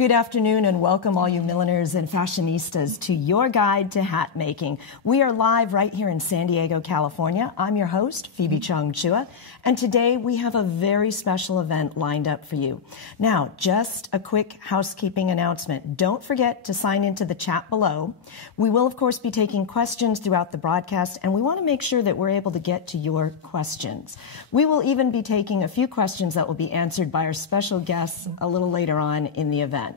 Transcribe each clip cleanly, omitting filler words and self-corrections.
Good afternoon and welcome all you milliners and fashionistas to your guide to hat making. We are live right here in San Diego, California. I'm your host, Pheobe Chung, and today we have a very special event lined up for you. Now, just a quick housekeeping announcement. Don't forget to sign into the chat below. We will, of course, be taking questions throughout the broadcast, and we want to make sure that we're able to get to your questions. We will even be taking a few questions that will be answered by our special guests a little later on in the event.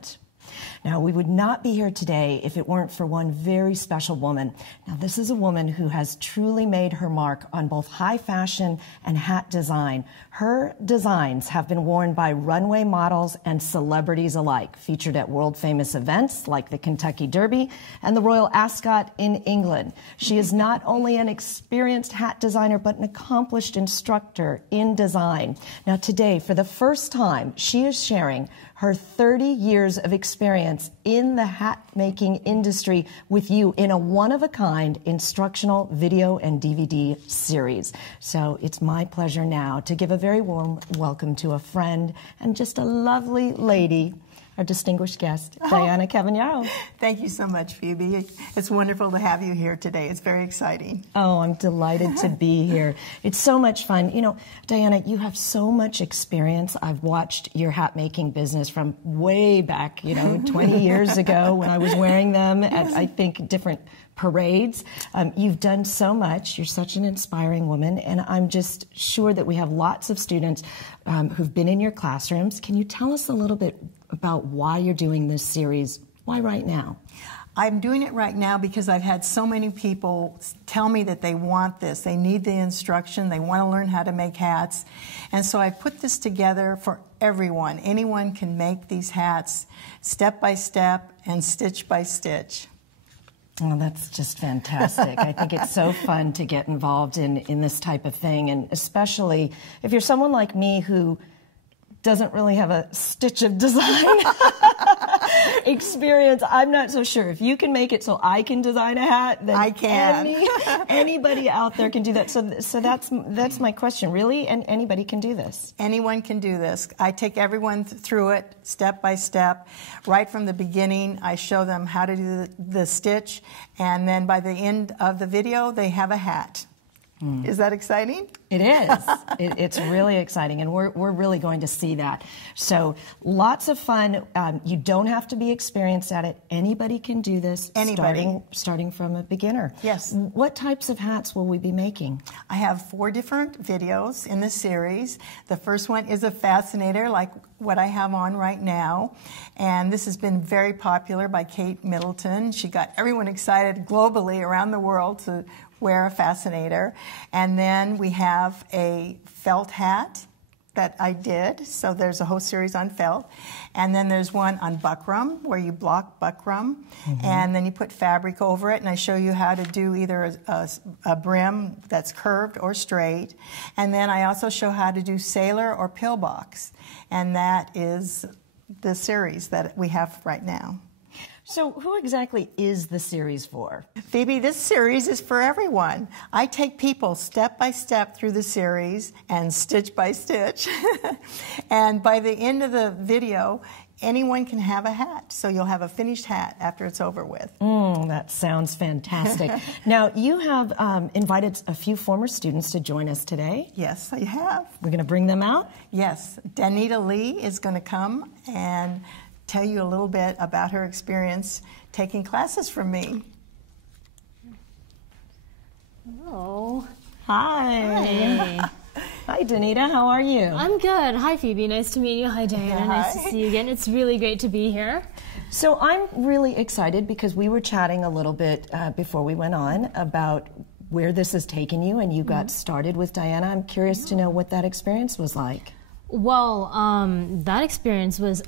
Now, we would not be here today if it weren't for one very special woman. Now, this is a woman who has truly made her mark on both high fashion and hat design. Her designs have been worn by runway models and celebrities alike, featured at world-famous events like the Kentucky Derby and the Royal Ascot in England. She is not only an experienced hat designer, but an accomplished instructor in design. Now, today, for the first time, she is sharing her 30 years of experience in the hat-making industry with you in a one-of-a-kind instructional video and DVD series. So it's my pleasure now to give a very warm welcome to a friend and just a lovely lady, our distinguished guest, Diana Cavagnaro. Thank you so much, Phoebe. It's wonderful to have you here today. It's very exciting. Oh, I'm delighted to be here. It's so much fun. You know, Diana, you have so much experience. I've watched your hat making business from way back, 20 years ago when I was wearing them at, I think, different parades. You've done so much. You're such an inspiring woman, and I'm just sure that we have lots of students who've been in your classrooms. Can you tell us a little bit about why you're doing this series? Why right now? I'm doing it right now because I've had so many people tell me that they want this. They need the instruction. They want to learn how to make hats. And so I put this together for everyone. Anyone can make these hats step by step and stitch by stitch. Oh, that's just fantastic. I think it's so fun to get involved in this type of thing, and especially if you're someone like me who doesn't really have a stitch of design experience. I'm not so sure. If you can make it so I can design a hat, then I can. Anybody out there can do that. So that's my question, really, and anybody can do this. Anyone can do this. I take everyone through it step by step. Right from the beginning, I show them how to do the stitch, and then by the end of the video, they have a hat. Is that exciting? It is. It's really exciting, and we're really going to see that. So lots of fun. You don't have to be experienced at it. Anybody can do this. Anybody. Starting from a beginner. Yes. What types of hats will we be making? I have 4 different videos in the series. The first one is a fascinator, like what I have on right now. And this has been very popular by Kate Middleton. She got everyone excited globally around the world to wear a fascinator. And then we have a felt hat that I did. So there's a whole series on felt. And then there's one on buckram, where you block buckram. And then you put fabric over it. And I show you how to do either a brim that's curved or straight. And then I also show how to do sailor or pillbox. And that is the series that we have right now. So who exactly is the series for? Phoebe, this series is for everyone. I take people step by step through the series and stitch by stitch. And by the end of the video, anyone can have a hat. So you'll have a finished hat after it's over with. That sounds fantastic. Now, you have invited a few former students to join us today. Yes, I have. We're going to bring them out? Yes. Danita Lee is going to come and tell you a little bit about her experience taking classes from me. Hello. Hi. Hi, Danita. How are you? I'm good. Hi, Phoebe. Nice to meet you. Hi, Diana. Yeah, nice hi. to see you again. It's really great to be here. So I'm really excited because we were chatting a little bit before we went on about where this has taken you, and you got started with Diana. I'm curious to know what that experience was like. Well, that experience was,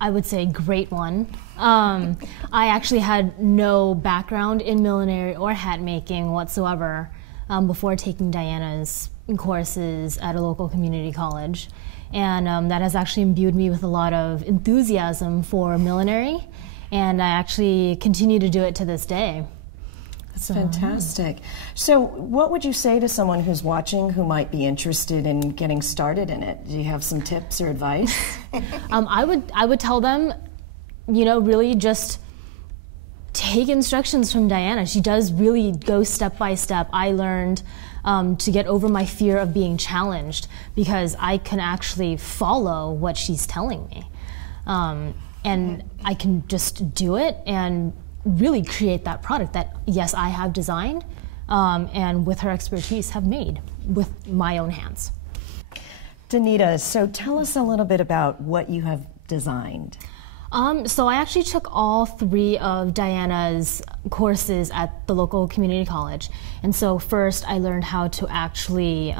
I would say, a great one. I actually had no background in millinery or hat making whatsoever before taking Diana's courses at a local community college. And that has actually imbued me with a lot of enthusiasm for millinery, and I actually continue to do it to this day. That's fantastic. So what would you say to someone who's watching who might be interested in getting started in it? Do you have some tips or advice? I would tell them really just take instructions from Diana. She does really go step by step. I learned to get over my fear of being challenged because I can actually follow what she's telling me. And I can just do it and really create that product that, yes, I have designed and with her expertise have made with my own hands. Danita, so tell us a little bit about what you have designed. So I actually took all 3 of Diana's courses at the local community college. And so first I learned how to actually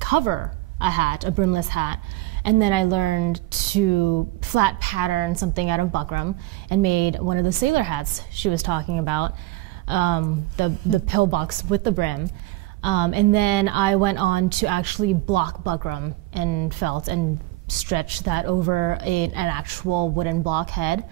cover a hat, a brimless hat. And then I learned to flat pattern something out of buckram and made one of the sailor hats she was talking about, the pillbox with the brim. And then I went on to actually block buckram and felt and stretch that over an actual wooden block head.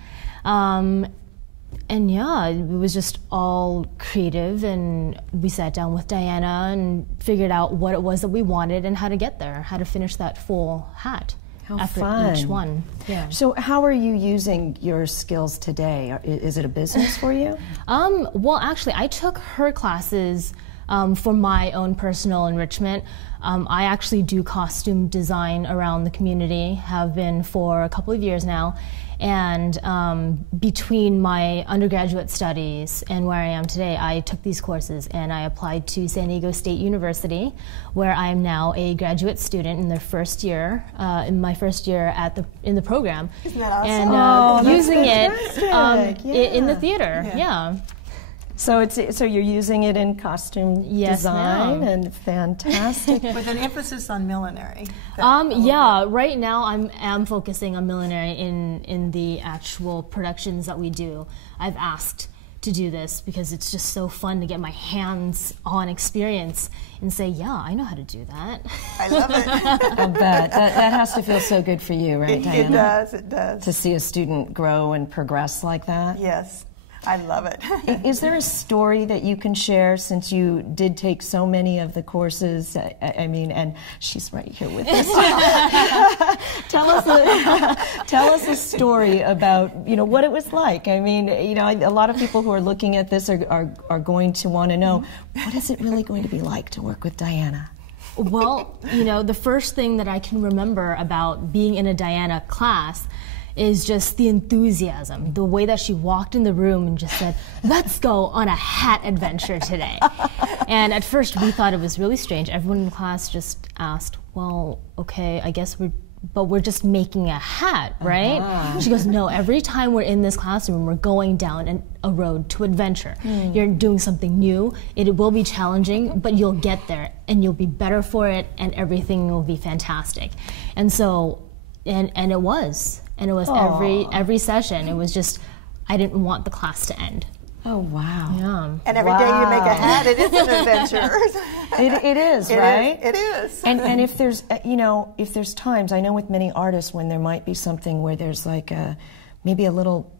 And yeah, it was just all creative, and we sat down with Diana and figured out what it was that we wanted and how to get there, how to finish that full hat. How after fun. each one. Yeah. So how are you using your skills today? Is it a business for you? Well, actually, I took her classes for my own personal enrichment. I actually do costume design around the community, have been for a couple of years now. And between my undergraduate studies and where I am today, I took these courses and I applied to San Diego State University, where I am now a graduate student in their first year, in my first year in the program. Isn't that awesome? And using it in the theater, yeah. So you're using it in costume design, and fantastic. With an emphasis on millinery. Yeah, right now I am focusing on millinery in the actual productions that we do. I've asked to do this because it's just so fun to get my hands-on experience and say, yeah, I know how to do that. I love it. I bet. That has to feel so good for you, right, Diana? It does. To see a student grow and progress like that? Yes. I love it. Is there a story that you can share, since you did take so many of the courses? I mean, and she's right here with us. Tell us a story about what it was like. I mean, a lot of people who are looking at this are going to want to know, what is it really going to be like to work with Diana? Well, the first thing that I can remember about being in a Diana class is just the enthusiasm, the way that she walked in the room and just said, let's go on a hat adventure today. And at first we thought it was really strange. Everyone in the class just asked, well, okay, I guess we're just making a hat, right? She goes, no, every time we're in this classroom, we're going down a road to adventure. You're doing something new. It will be challenging, but you'll get there and you'll be better for it and everything will be fantastic. And so, and it was. And it was every session. It was just, I didn't want the class to end. Oh, wow. Yeah. And every day you make a hat, it is an adventure. It is, right? It is. And if there's, if there's times, I know with many artists when there might be something where there's like maybe a little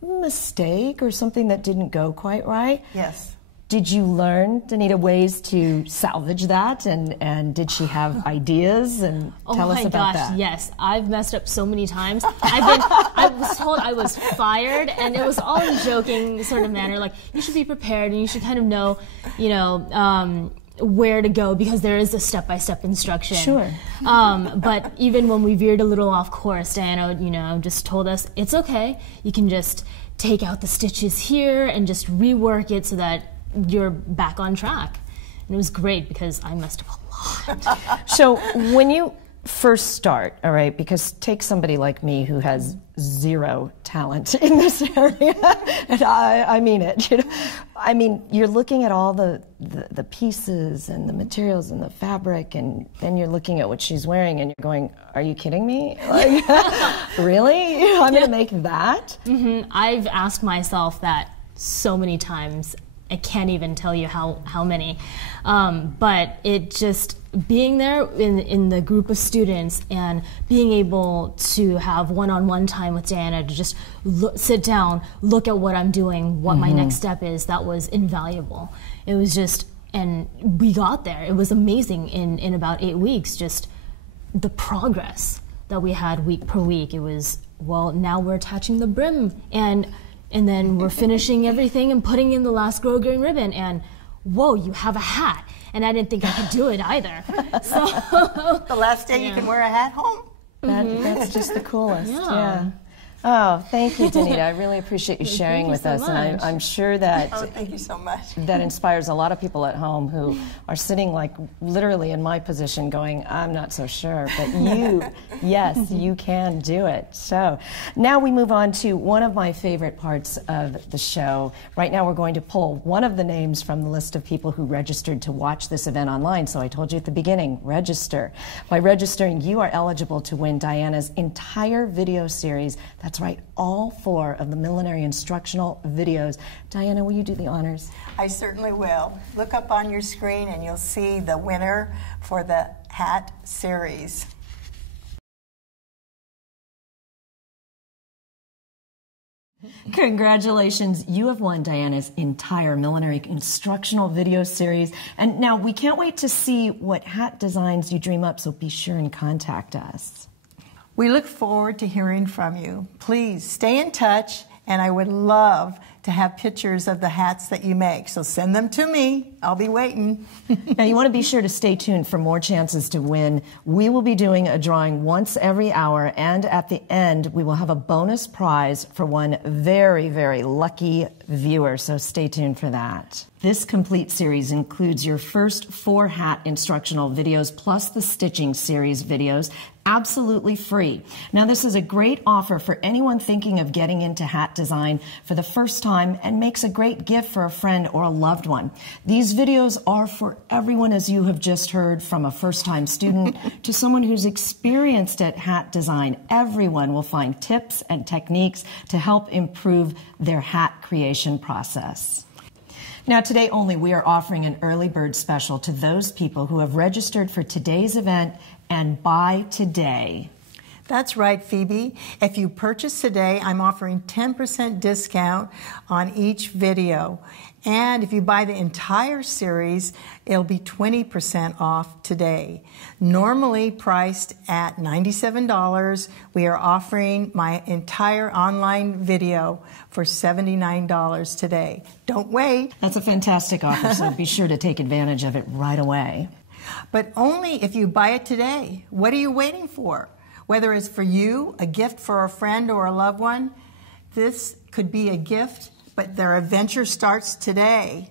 mistake or something that didn't go quite right. Yes. Did you learn, Danita, ways to salvage that, and did she have ideas? And tell us about that. Oh my gosh, yes. I've messed up so many times. I was told I was fired, and it was all in a joking sort of manner, like, you should be prepared and you should kind of know, where to go, because there is a step-by-step instruction. Sure. But even when we veered a little off course, Diana, just told us, it's okay. You can just take out the stitches here and just rework it so that you're back on track. And it was great because I messed up a lot. So when you first start, all right, because take somebody like me who has zero talent in this area, and I mean it, I mean, you're looking at all the pieces and the materials and the fabric, and then you're looking at what she's wearing and you're going, are you kidding me? Like, really? I'm going to make that? I've asked myself that so many times. I can't even tell you how many. But it just, being there in the group of students and being able to have one-on-one time with Diana to just sit down, look at what I'm doing, what my next step is, that was invaluable. It was just, and we got there. It was amazing in about 8 weeks, just the progress that we had week per week. It was well, now we're attaching the brim, and then we're finishing everything and putting in the last grosgrain ribbon, and whoa, you have a hat. And I didn't think I could do it either. So the last day you can wear a hat home? That's just the coolest. Yeah. Oh, thank you, Danita. I really appreciate you sharing with us. And I'm sure that thank you so much. That inspires a lot of people at home who are sitting like literally in my position going, I'm not so sure. But you, yes, you can do it. So now we move on to one of my favorite parts of the show. Right now we're going to pull one of the names from the list of people who registered to watch this event online. So I told you at the beginning, register. By registering, you are eligible to win Diana's entire video series. That's right, all 4 of the millinery instructional videos. Diana, will you do the honors? I certainly will. Look up on your screen and you'll see the winner for the hat series. Congratulations, you have won Diana's entire millinery instructional video series. And now we can't wait to see what hat designs you dream up, so be sure and contact us. We look forward to hearing from you. Please stay in touch, and I would love to have pictures of the hats that you make. So send them to me. I'll be waiting. Now you want to be sure to stay tuned for more chances to win. We will be doing a drawing once every hour, and at the end we will have a bonus prize for one very, very lucky viewer. So stay tuned for that. This complete series includes your first 4 hat instructional videos plus the stitching series videos, absolutely free. Now this is a great offer for anyone thinking of getting into hat design for the first time and makes a great gift for a friend or a loved one. These videos are for everyone, as you have just heard, from a first-time student to someone who's experienced at hat design. Everyone will find tips and techniques to help improve their hat creation process. Now, today only, we are offering an early bird special to those people who have registered for today's event and buy today. That's right, Phoebe. If you purchase today, I'm offering 10% discount on each video. And if you buy the entire series, it'll be 20% off today. Normally priced at $97, we are offering my entire online video for $79 today. Don't wait. That's a fantastic offer, so be sure to take advantage of it right away. But only if you buy it today. What are you waiting for? Whether it's for you, a gift for a friend or a loved one, this could be a gift, but their adventure starts today.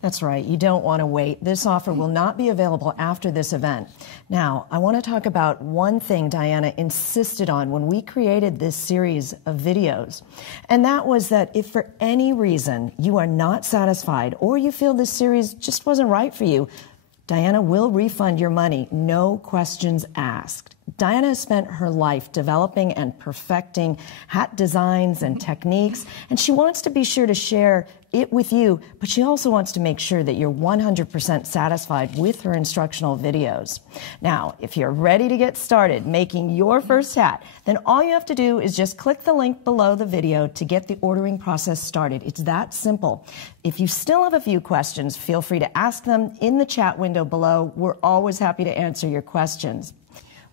That's right. You don't want to wait. This offer will not be available after this event. Now, I want to talk about one thing Diana insisted on when we created this series of videos, and that was that if for any reason you are not satisfied or you feel this series just wasn't right for you, Diana will refund your money, no questions asked. Diana has spent her life developing and perfecting hat designs and techniques, and she wants to be sure to share it with you, but she also wants to make sure that you're 100% satisfied with her instructional videos. Now, if you're ready to get started making your first hat, then all you have to do is just click the link below the video to get the ordering process started. It's that simple. If you still have a few questions, feel free to ask them in the chat window below. We're always happy to answer your questions.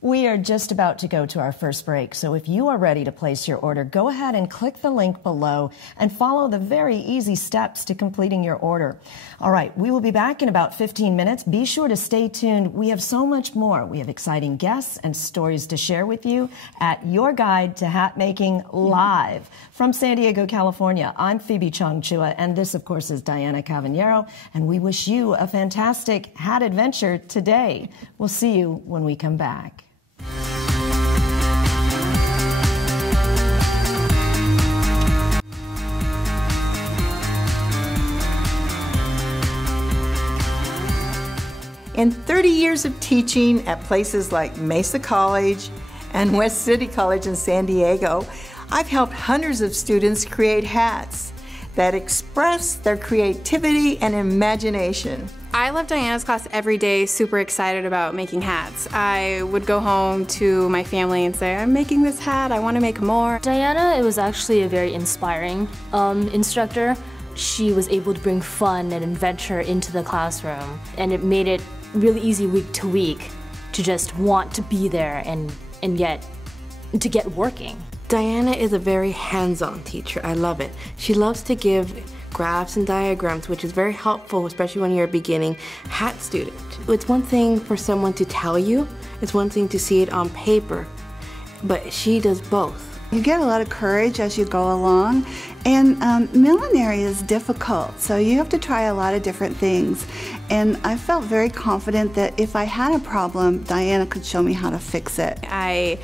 We are just about to go to our first break, so if you are ready to place your order, go ahead and click the link below and follow the very easy steps to completing your order. All right, we will be back in about 15 minutes. Be sure to stay tuned. We have so much more. We have exciting guests and stories to share with you at Your Guide to Hat Making Live. From San Diego, California, I'm Phoebe Chung, and this, of course, is Diana Cavagnaro, and we wish you a fantastic hat adventure today. We'll see you when we come back. In 30 years of teaching at places like Mesa College and West City College in San Diego, I've helped hundreds of students create hats that express their creativity and imagination. I love Diana's class every day, super excited about making hats. I would go home to my family and say, I'm making this hat, I want to make more. Diana, it was actually a very inspiring instructor. She was able to bring fun and adventure into the classroom, and it made it really easy week to week to just want to be there and yet to get working. Diana is a very hands-on teacher. I love it. She loves to give graphs and diagrams, which is very helpful, especially when you're a beginning hat student. It's one thing for someone to tell you, it's one thing to see it on paper, but she does both. You get a lot of courage as you go along, and millinery is difficult, so you have to try a lot of different things. And I felt very confident that if I had a problem, Diana could show me how to fix it. I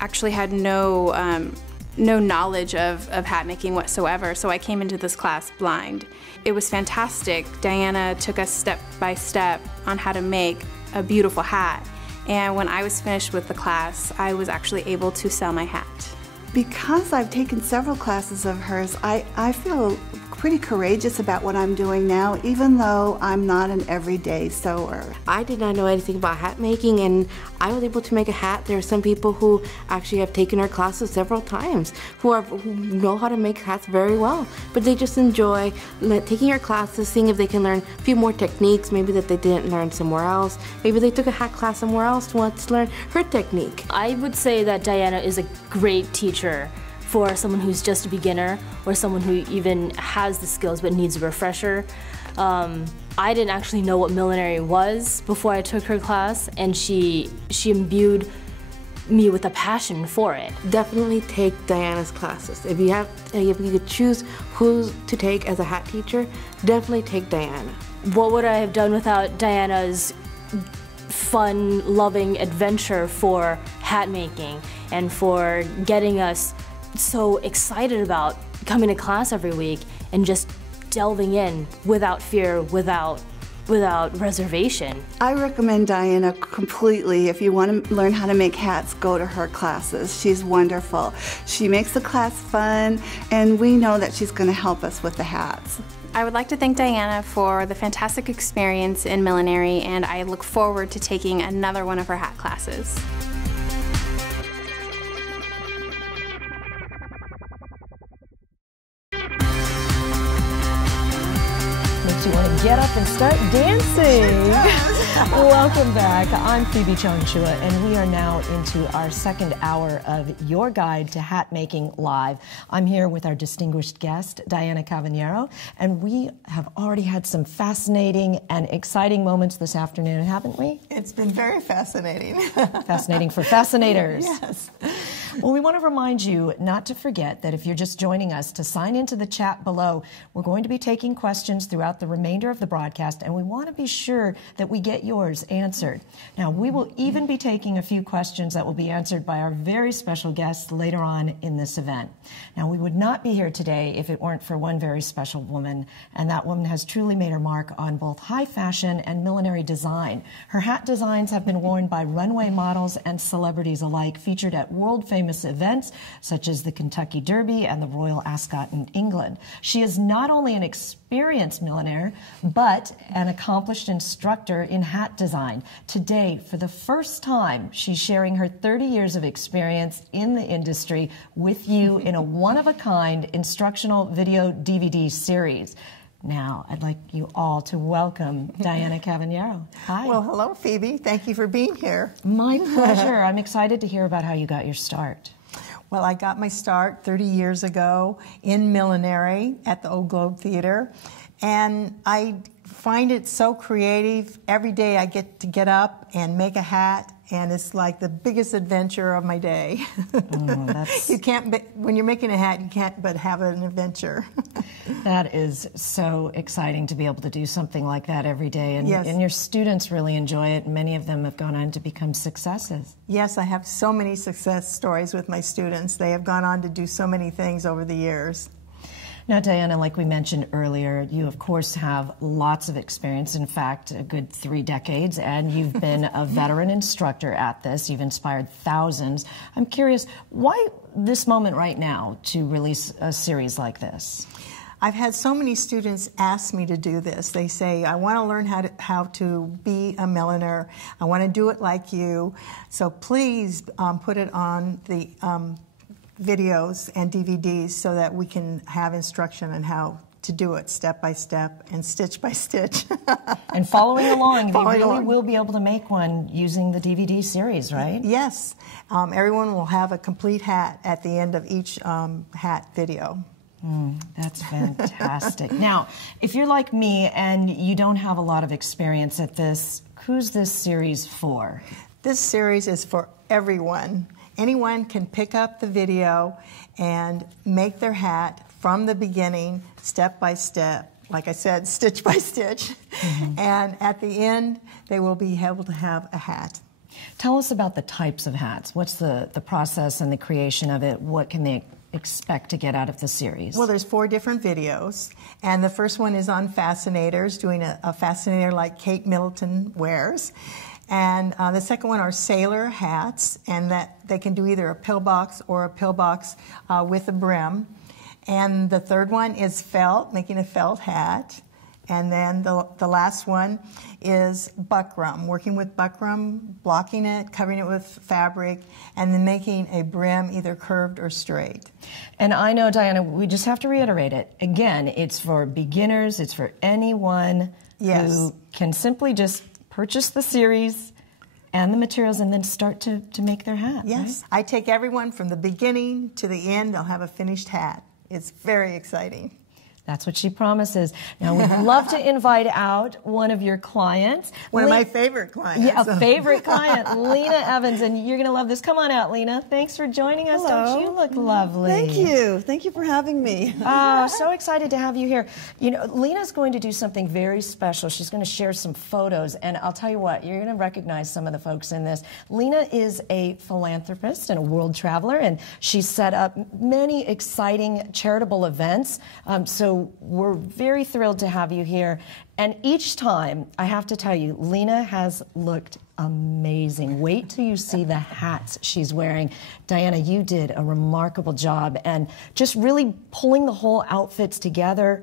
actually had no knowledge of hat making whatsoever, so I came into this class blind. It was fantastic. Diana took us step by step on how to make a beautiful hat, and when I was finished with the class, I was actually able to sell my hat. Because I've taken several classes of hers, I feel pretty courageous about what I'm doing now, even though I'm not an everyday sewer. I did not know anything about hat making, and I was able to make a hat. There are some people who actually have taken our classes several times who know how to make hats very well, but they just enjoy taking our classes, seeing if they can learn a few more techniques, maybe that they didn't learn somewhere else. Maybe they took a hat class somewhere else, wants to learn her technique. I would say that Diana is a great teacher for someone who's just a beginner or someone who even has the skills but needs a refresher. I didn't actually know what millinery was before I took her class, and she imbued me with a passion for it. Definitely take Diana's classes. If you could choose who to take as a hat teacher, definitely take Diana. What would I have done without Diana's fun, loving adventure for hat making and for getting us so excited about coming to class every week and just delving in without fear, without reservation. I recommend Diana completely. If you want to learn how to make hats, go to her classes. She's wonderful. She makes the class fun, and we know that she's going to help us with the hats. I would like to thank Diana for the fantastic experience in millinery, and I look forward to taking another one of her hat classes. Makes you want to get up and start dancing. Welcome back. I'm Pheobe Chung, and we are now into our second hour of Your Guide to Hat Making Live. I'm here with our distinguished guest, Diana Cavagnaro, and we have already had some fascinating and exciting moments this afternoon, haven't we? It's been very fascinating. Fascinating for fascinators. Yes. Well, we want to remind you not to forget that if you're just joining us, to sign into the chat below. We're going to be taking questions throughout the remainder of the broadcast, and we want to be sure that we get yours answered. Now, we will even be taking a few questions that will be answered by our very special guests later on in this event. Now, we would not be here today if it weren't for one very special woman, and that woman has truly made her mark on both high fashion and millinery design. Her hat designs have been worn by runway models and celebrities alike, featured at world-famous events such as the Kentucky Derby and the Royal Ascot in England. She is not only an experienced milliner, but an accomplished instructor in hat design. Today, for the first time, she's sharing her 30 years of experience in the industry with you in a one-of-a-kind instructional video DVD series. Now, I'd like you all to welcome Diana Cavagnaro. Hi. Well, hello, Phoebe. Thank you for being here. My pleasure. I'm excited to hear about how you got your start. Well, I got my start 30 years ago in millinery at the Old Globe Theater, and I find it so creative. Every day I get up and make a hat, and it's like the biggest adventure of my day. You can't, when you're making a hat, you can't but have an adventure. That is so exciting to be able to do something like that every day, and, yes. And your students really enjoy it. Many of them have gone on to become successes. Yes, I have so many success stories with my students. They have gone on to do so many things over the years. Now, Diana, like we mentioned earlier, you, of course, have lots of experience, in fact, a good 3 decades, and you've been a veteran instructor at this. You've inspired thousands. I'm curious, why this moment right now to release a series like this? I've had so many students ask me to do this. They say, I want to learn how to be a milliner. I want to do it like you. So please put it on the videos and DVDs so that we can have instruction on how to do it step by step and stitch by stitch. And following along, they really will be able to make one using the DVD series, right? Yes. Everyone will have a complete hat at the end of each hat video. That's fantastic. Now, if you're like me and you don't have a lot of experience at this, who's this series for? This series is for everyone. Anyone can pick up the video and make their hat from the beginning, step by step, like I said, stitch by stitch. And at the end, they will be able to have a hat. Tell us about the types of hats. What's the process and the creation of it? What can they expect to get out of the series? Well, there's 4 different videos, and the first one is on fascinators, doing a fascinator like Kate Middleton wears. And the second one are sailor hats, and that they can do either a pillbox or a pillbox with a brim. And the third one is felt, making a felt hat. And then the last one is buckram, working with buckram, blocking it, covering it with fabric, and then making a brim either curved or straight. And I know, Diana, we just have to reiterate it. Again, it's for beginners. It's for anyone who can simply just purchase the series and the materials and then start to make their hat. Yes. Right? I take everyone from the beginning to the end. They'll have a finished hat. It's very exciting. That's what she promises. Now, we'd love to invite out one of your clients. One of my favorite clients. Yeah, a favorite client, Lena Evans, and you're going to love this. Come on out, Lena. Thanks for joining us. Hello. Don't you look lovely? Thank you. Thank you for having me. Oh, so excited to have you here. You know, Lena's going to do something very special. She's going to share some photos, and I'll tell you what, you're going to recognize some of the folks in this. Lena is a philanthropist and a world traveler, and she's set up many exciting charitable events. So we're very thrilled to have you here. And each time, I have to tell you, Lena has looked amazing. Wait till you see the hats she's wearing. Diana, you did a remarkable job and just really pulling the whole outfits together.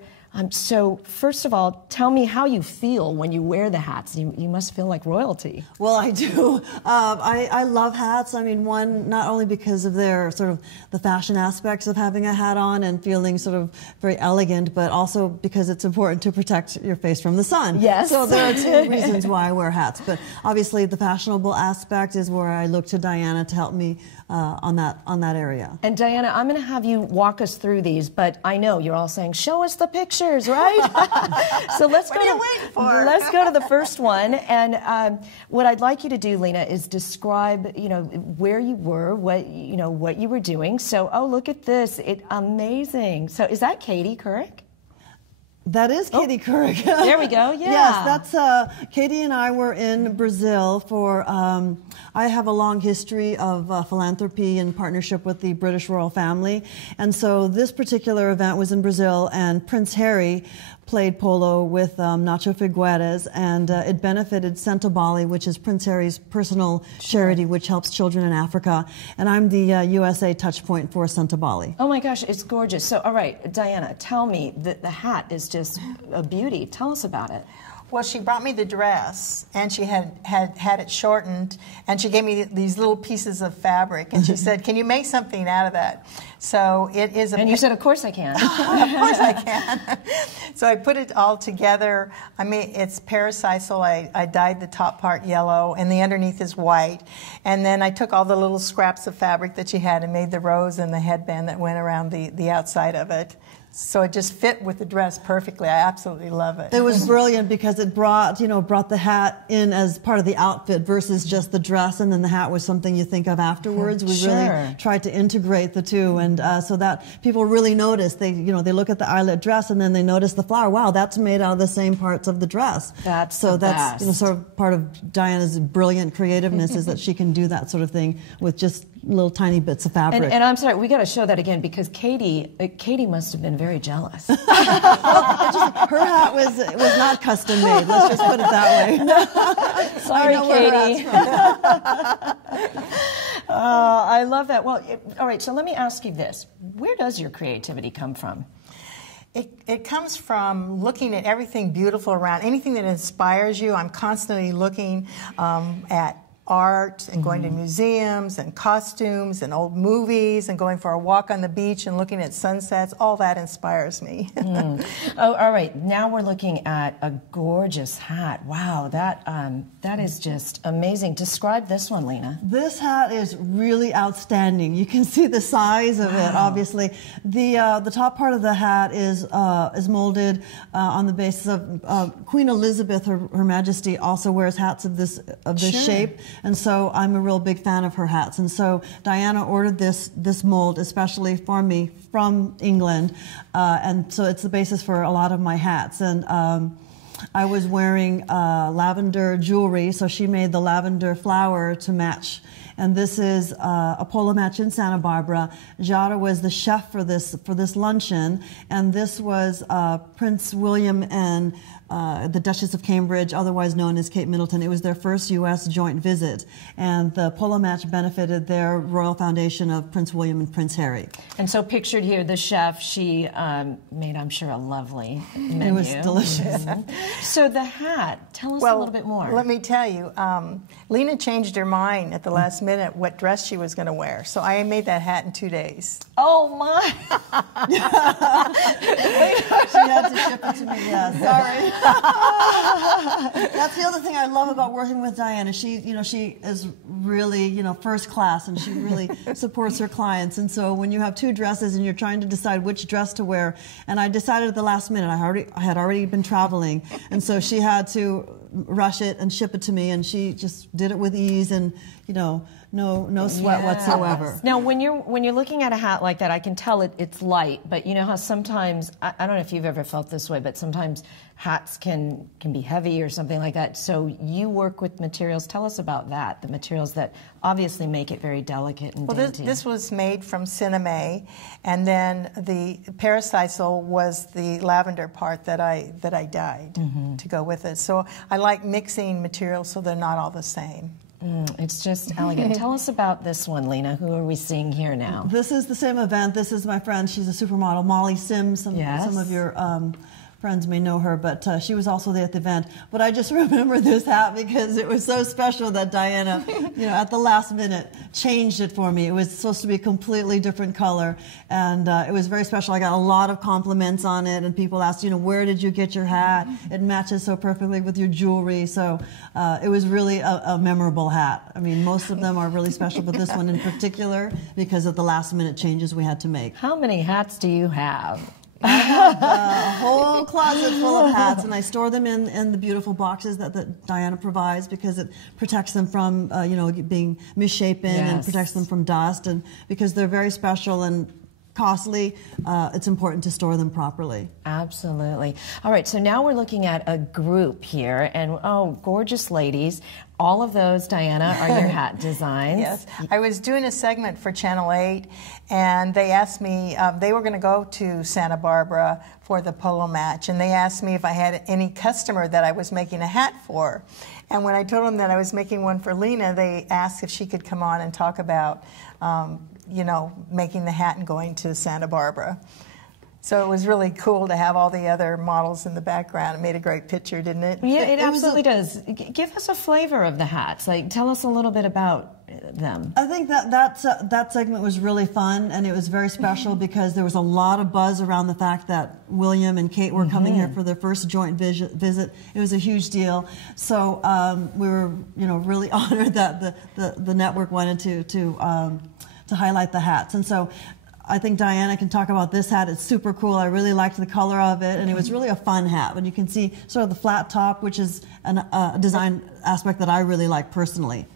So first of all, tell me how you feel when you wear the hats. You must feel like royalty. Well, I do. I love hats. I mean, one, not only because of their sort of the fashion aspects of having a hat on and feeling sort of very elegant, but also because it's important to protect your face from the sun. Yes. So there are 2 reasons why I wear hats. But obviously the fashionable aspect is where I look to Diana to help me on that area. And Diana, I'm going to have you walk us through these, but I know you're all saying, show us the pictures, right? So let's go to the first one. And what I'd like you to do, Lena, is describe, where you were, what you were doing. So, oh, look at this. Amazing. So is that Katie Couric? That is Katie Couric. There we go, yeah. Yes, that's Katie and I were in Brazil for, I have a long history of philanthropy in partnership with the British royal family. And so this particular event was in Brazil, and Prince Harry played polo with Nacho Figueres, and it benefited Centobali, which is Prince Harry's personal charity, which helps children in Africa. And I'm the USA touch point for Centobali. Oh my gosh, it's gorgeous. So, all right, Diana, tell me, the hat is just a beauty. Tell us about it. Well, she brought me the dress, and she had it shortened, and she gave me these little pieces of fabric, and she said, can you make something out of that? So it is a... And you said, of course I can. Of course I can. So I put it all together. I mean, it's parasisal. I dyed the top part yellow, and the underneath is white. And then I took all the little scraps of fabric that she had and made the rose and the headband that went around the outside of it. So it just fit with the dress perfectly. I absolutely love it. It was brilliant because it brought the hat in as part of the outfit versus just the dress, and then the hat was something you think of afterwards. We really tried to integrate the 2, and so that people really notice. They look at the eyelet dress and then they notice the flower. Wow, that's made out of the same parts of the dress. That's sort of part of Diana's brilliant creativeness is that she can do that sort of thing with just little tiny bits of fabric. And I'm sorry, we got to show that again because Katie must have been very jealous. Her hat was not custom made. Let's just put it that way. Sorry, Katie. I love that. Well, all right. So let me ask you this: where does your creativity come from? It comes from looking at everything beautiful around, anything that inspires you. I'm constantly looking at art and going to museums and costumes and old movies and going for a walk on the beach and looking at sunsets. All that inspires me. Oh, all right. Now we're looking at a gorgeous hat. Wow, that is just amazing. Describe this one, Lena. This hat is really outstanding. You can see the size of it, obviously. The top part of the hat is molded on the basis of Queen Elizabeth, Her Majesty, also wears hats of this shape, and so I'm a real big fan of her hats. And so Diana ordered this mold especially for me from England, and so it's the basis for a lot of my hats. And I was wearing lavender jewelry, so she made the lavender flower to match. And this is a polo match in Santa Barbara. Jara was the chef for this luncheon, and this was Prince William and the Duchess of Cambridge, otherwise known as Kate Middleton. It was their first U.S. joint visit, and the polo match benefited their Royal Foundation of Prince William and Prince Harry. And so pictured here, the chef, she made, I'm sure, a lovely menu. It was delicious. So the hat, tell us a little bit more. Let me tell you, Lena changed her mind at the last minute what dress she was going to wear. So I made that hat in 2 days. Oh, my. She had to ship it to me, yeah, sorry. That's the other thing I love about working with Diana. She is really, first class, and she really supports her clients. And so when you have 2 dresses and you're trying to decide which dress to wear, and I decided at the last minute, I had already been traveling, and so she had to rush it and ship it to me, and she just did it with ease and, no sweat whatsoever. Now, when you're looking at a hat like that, I can tell it's light, but you know how sometimes, I don't know if you've ever felt this way, but sometimes hats can be heavy or something like that. So you work with materials. Tell us about that, the materials that obviously make it very delicate and dainty. This was made from cinnamon, and then the parasisal was the lavender part that I dyed to go with it. So I like mixing materials so they're not all the same. It's just elegant. Tell us about this one, Lena. Who are we seeing here now? This is the same event. This is my friend. She's a supermodel, Molly Sims. Some of your friends may know her, but she was also there at the event. But I just remember this hat because it was so special that Diana, at the last minute changed it for me. It was supposed to be a completely different color, and it was very special. I got a lot of compliments on it, and people asked, where did you get your hat? It matches so perfectly with your jewelry. So it was really a memorable hat. I mean, most of them are really special, but this one in particular because of the last minute changes we had to make. How many hats do you have? I have a whole closet full of hats, and I store them in the beautiful boxes that Diana provides because it protects them from being misshapen and protects them from dust, and because they're very special and costly, it's important to store them properly. Absolutely. All right, so now we're looking at a group here, and gorgeous ladies. All of those, Diana, are your hat designs. Yes. I was doing a segment for Channel 8, and they asked me, they were going to go to Santa Barbara for the polo match, and they asked me if I had any customer that I was making a hat for. And when I told them that I was making one for Lena, they asked if she could come on and talk about, making the hat and going to Santa Barbara. So it was really cool to have all the other models in the background. It made a great picture, didn't it? Yeah, it absolutely does. Give us a flavor of the hats. Tell us a little bit about them. I think that segment was really fun, and it was very special because there was a lot of buzz around the fact that William and Kate were coming here for their first joint visit. It was a huge deal. So we were, really honored that the network wanted to highlight the hats, and so. I think Diana can talk about this hat. It's super cool. I really liked the color of it, and it was really a fun hat. And you can see sort of the flat top, which is a design aspect that I really like personally.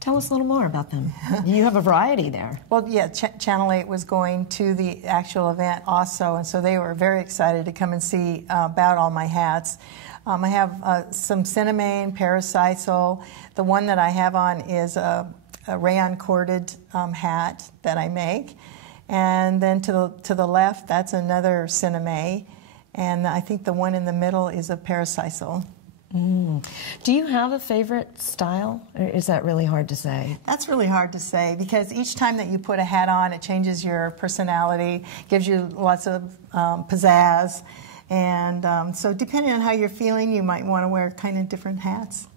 Tell us a little more about them. You have a variety there. Well, yeah, Channel 8 was going to the actual event also, and so they were very excited to come and see about all my hats. I have some cinnamon, parasisal. The one that I have on is a rayon corded hat that I make. And then to the left, that's another cinnamon, and I think the one in the middle is a parasisal. Do you have a favorite style, or is that really hard to say? That's really hard to say because each time that you put a hat on, it changes your personality, gives you lots of pizzazz, and so depending on how you're feeling, you might want to wear kind of different hats.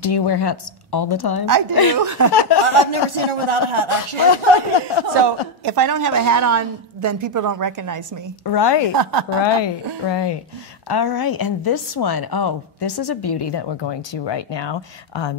Do you wear hats all the time? I do. I've never seen her without a hat, actually. So if I don't have a hat on, then people don't recognize me. Right, right. All right, and this one, oh, this is a beauty that we're going to right now.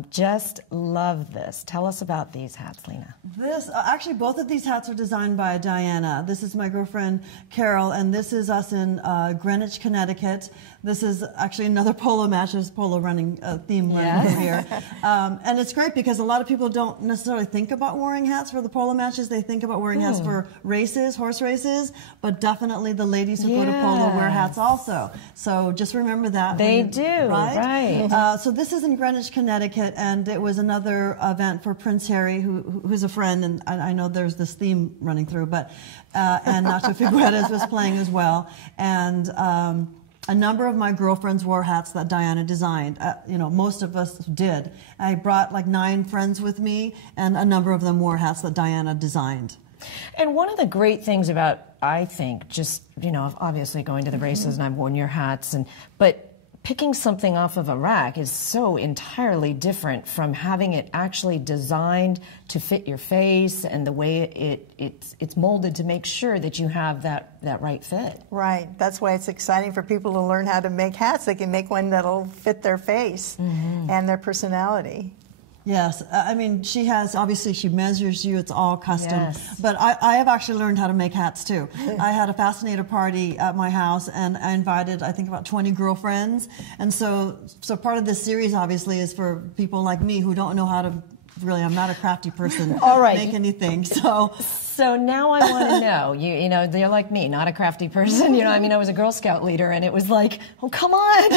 Just love this. Tell us about these hats, Lena. This, actually, both of these hats are designed by Diana. This is my girlfriend, Carol, and this is us in Greenwich, Connecticut. This is actually another polo match. There's polo running theme running here. And it's great because a lot of people don't necessarily think about wearing hats for the polo matches. They think about wearing hats for races, horse races, but definitely the ladies who go to polo wear hats also. So just remember that. They do, right. So this is in Greenwich, Connecticut, and it was another event for Prince Harry, who's a friend, and I know there's this theme running through, but and Nacho Figueres was playing as well. And a number of my girlfriends wore hats that Diana designed. You know, most of us did. I brought like 9 friends with me, and a number of them wore hats that Diana designed. And one of the great things about, I think, just, you know, obviously going to the races and I've worn your hats, but picking something off of a rack is so entirely different from having it actually designed to fit your face and the way it's molded to make sure that you have that right fit. Right. That's why it's exciting for people to learn how to make hats. They can make one that'll fit their face and their personality. Yes, I mean, she has, obviously she measures you, it's all custom, Yes. but I have actually learned how to make hats too. I had a fascinator party at my house and I invited, I think, about 20 girlfriends, and so part of this series obviously is for people like me who don't know how to, really, I'm not a crafty person, All right. make anything, So now I want to know, you know, they're like me, not a crafty person, you know, I mean, I was a Girl Scout leader and it was like, oh, come on.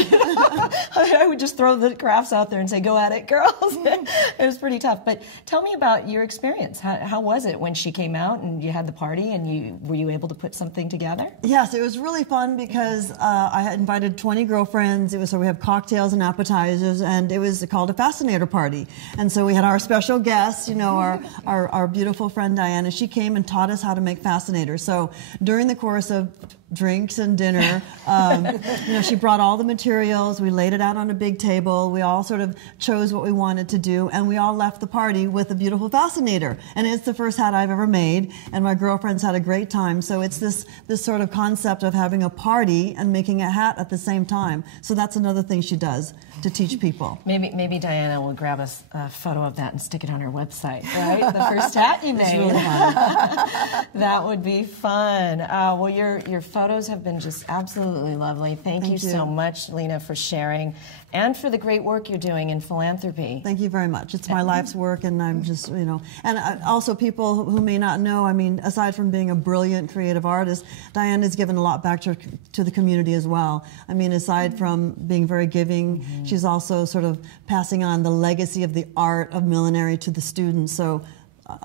I would just throw the crafts out there and say, go at it, girls. It was pretty tough. But tell me about your experience. How was it when she came out and you had the party and were you able to put something together? Yes, it was really fun because I had invited 20 girlfriends. So we have cocktails and appetizers, and it was called a fascinator party. And so we had our special guest, you know, our beautiful friend Diana. She came and taught us how to make fascinators. So during the course of drinks and dinner, you know, she brought all the materials. We laid it out on a big table. We all sort of chose what we wanted to do, and we all left the party with a beautiful fascinator. And it's the first hat I've ever made, and my girlfriends had a great time. So it's this sort of concept of having a party and making a hat at the same time. So that's another thing she does to teach people. Maybe Diana will grab a photo of that and stick it on her website, right? The first hat you made. It's really fun. That would be fun. Well, your photos have been just absolutely lovely. Thank you so much, Lena, for sharing and for the great work you're doing in philanthropy. Thank you very much. It's my life's work, and I'm just, you know, and also people who may not know, I mean, aside from being a brilliant creative artist, Diana's given a lot back to the community as well. I mean, aside from being very giving, she's also sort of passing on the legacy of the art of millinery to the students. So,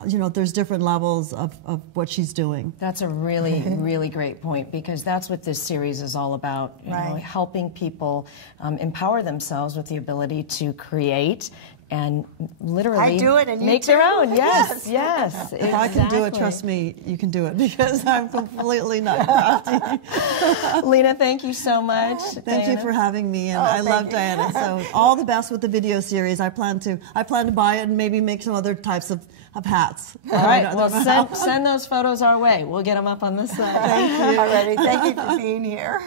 you know, there's different levels of what she's doing. That's a really, really great point, because that's what this series is all about, you know, helping people empower themselves with the ability to create and literally make their own. Yes, yes. If I can do it, trust me, you can do it, because I'm completely not crafty. Lena, thank you so much. Thank you for having me, and I love Diana. So all the best with the video series. I plan to buy it and maybe make some other types of hats. All right, well, send those photos our way. We'll get them up on this side. Thank you. Already. Thank you for being here.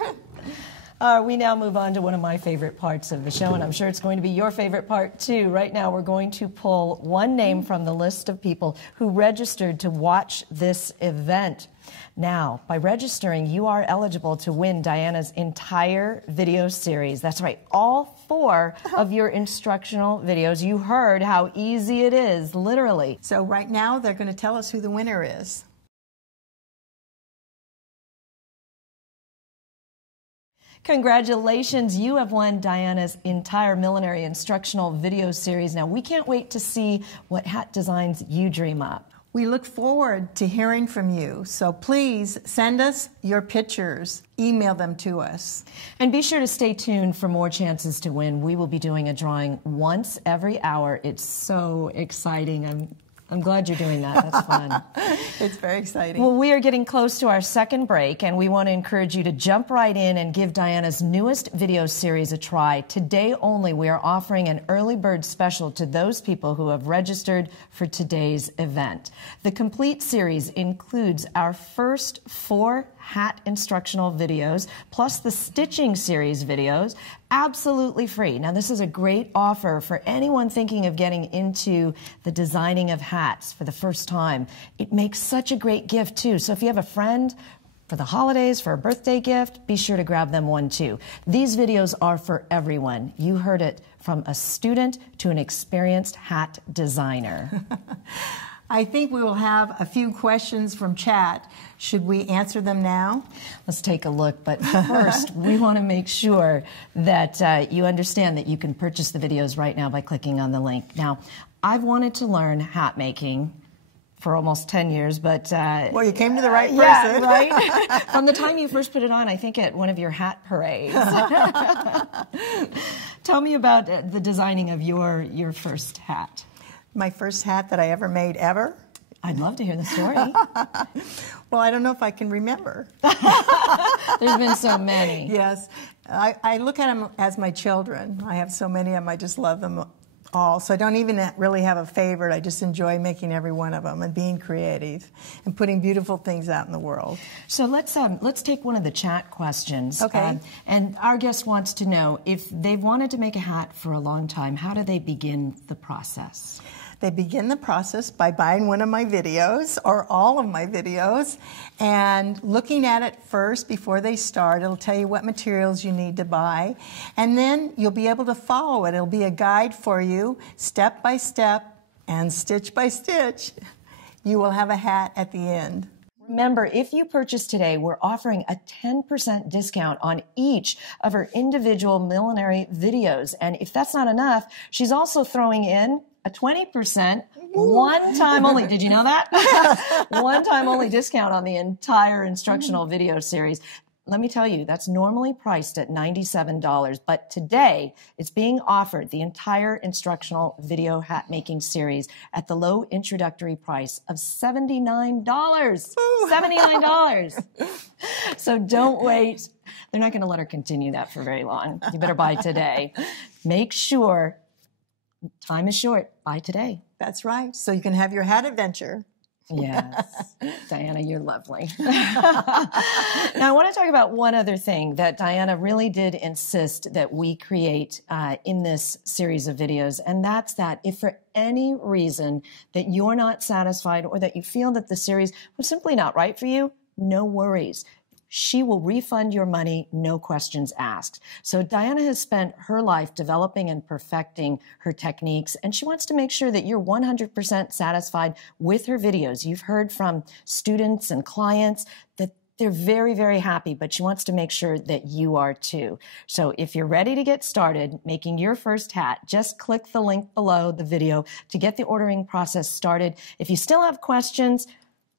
We now move on to one of my favorite parts of the show, and I'm sure it's going to be your favorite part too. Right now, we're going to pull one name from the list of people who registered to watch this event. Now, by registering, you are eligible to win Diana's entire video series. That's right, all 4 of your instructional videos. You heard how easy it is, literally. So right now, they're going to tell us who the winner is. Congratulations, you have won Diana's entire millinery instructional video series. Now, we can't wait to see what hat designs you dream up. We look forward to hearing from you, so please send us your pictures. Email them to us. And be sure to stay tuned for more chances to win. We will be doing a drawing once every hour. It's so exciting. I'm glad you're doing that. That's fun. It's very exciting. Well, we are getting close to our second break, and we want to encourage you to jump right in and give Diana's newest video series a try. Today only, we are offering an early bird special to those people who have registered for today's event. The complete series includes our first 4 hat instructional videos, plus the stitching series videos, absolutely free. Now, this is a great offer for anyone thinking of getting into the designing of hats for the first time. It makes such a great gift, too. So if you have a friend for the holidays, for a birthday gift, be sure to grab them one, too. These videos are for everyone. You heard it, from a student to an experienced hat designer. I think we will have a few questions from chat. Should we answer them now? Let's take a look, but first we want to make sure that you understand that you can purchase the videos right now by clicking on the link. Now, I've wanted to learn hat making for almost 10 years, but... well, you came to the right person. Yeah, right? From the time you first put it on, I think at one of your hat parades. Tell me about the designing of your first hat. My first hat that I ever made ever? I'd love to hear the story. Well, I don't know if I can remember. There's been so many. Yes. I look at them as my children. I have so many of them. I just love them all. So I don't even really have a favorite. I just enjoy making every one of them and being creative and putting beautiful things out in the world. So let's take one of the chat questions. Okay. And our guest wants to know, if they've wanted to make a hat for a long time, how do they begin the process? They begin the process by buying one of my videos or all of my videos and looking at it first before they start. It'll tell you what materials you need to buy, and then you'll be able to follow it. It'll be a guide for you, step by step and stitch by stitch. You will have a hat at the end. Remember, if you purchase today, we're offering a 10% discount on each of her individual millinery videos. And if that's not enough, she's also throwing in a 20% one-time only. Did you know that? One-time only discount on the entire instructional video series. Let me tell you, that's normally priced at $97, but today it's being offered, the entire instructional video hat making series, at the low introductory price of $79. $79. So don't wait. They're not going to let her continue that for very long. You better buy today. Make sure, time is short. Buy today. That's right. So you can have your hat adventure. Yes. Diana, you're lovely. Now, I want to talk about one other thing that Diana really did insist that we create in this series of videos, and that's that if for any reason that you're not satisfied or that you feel that the series was simply not right for you, no worries. She will refund your money, no questions asked. So Diana has spent her life developing and perfecting her techniques, and she wants to make sure that you're 100% satisfied with her videos. You've heard from students and clients that they're very, very happy, but she wants to make sure that you are too. So if you're ready to get started making your first hat, just click the link below the video to get the ordering process started. If you still have questions,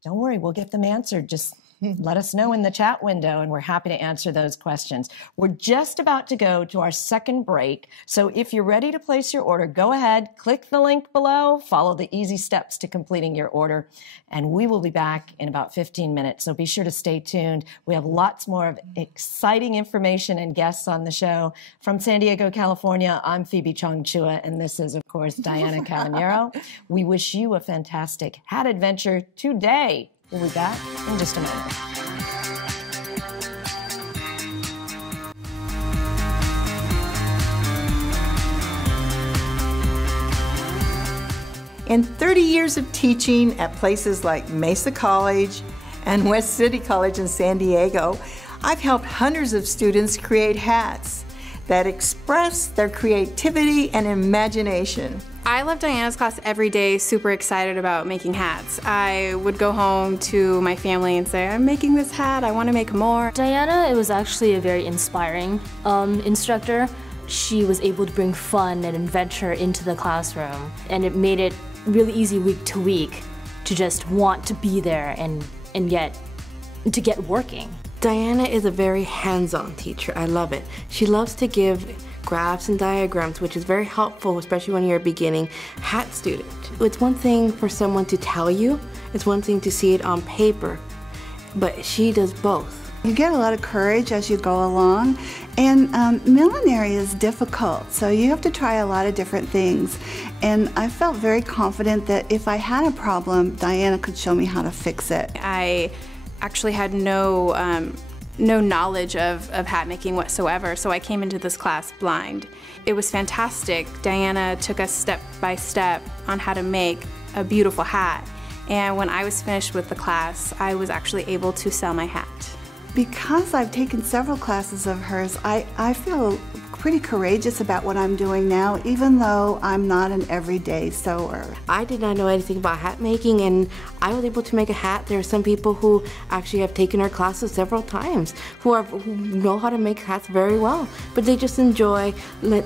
don't worry, we'll get them answered. Just let us know in the chat window, and we're happy to answer those questions. We're just about to go to our second break, so if you're ready to place your order, go ahead, click the link below, follow the easy steps to completing your order, and we will be back in about 15 minutes, so be sure to stay tuned. We have lots more of exciting information and guests on the show. From San Diego, California, I'm Pheobe Chung, and this is, of course, Diana Cavagnaro. We wish you a fantastic hat adventure today. We'll be back in just a moment. In 30 years of teaching at places like Mesa College and West City College in San Diego, I've helped hundreds of students create hats that express their creativity and imagination. I love Diana's class every day, super excited about making hats. I would go home to my family and say, I'm making this hat, I want to make more. Diana, it was actually a very inspiring instructor. She was able to bring fun and adventure into the classroom, and it made it really easy week to week to just want to be there and to get working. Diana is a very hands-on teacher. I love it. She loves to give graphs and diagrams, which is very helpful, especially when you're a beginning hat student. It's one thing for someone to tell you, it's one thing to see it on paper, but she does both. You get a lot of courage as you go along, and millinery is difficult, so you have to try a lot of different things. And I felt very confident that if I had a problem, Diana could show me how to fix it. I actually had no knowledge of hat making whatsoever, so I came into this class blind. It was fantastic. Diana took us step by step on how to make a beautiful hat, and when I was finished with the class, I was actually able to sell my hat. Because I've taken several classes of hers, I feel pretty courageous about what I'm doing now, even though I'm not an everyday sewer. I did not know anything about hat making, and I was able to make a hat. There are some people who actually have taken our classes several times, who know how to make hats very well, but they just enjoy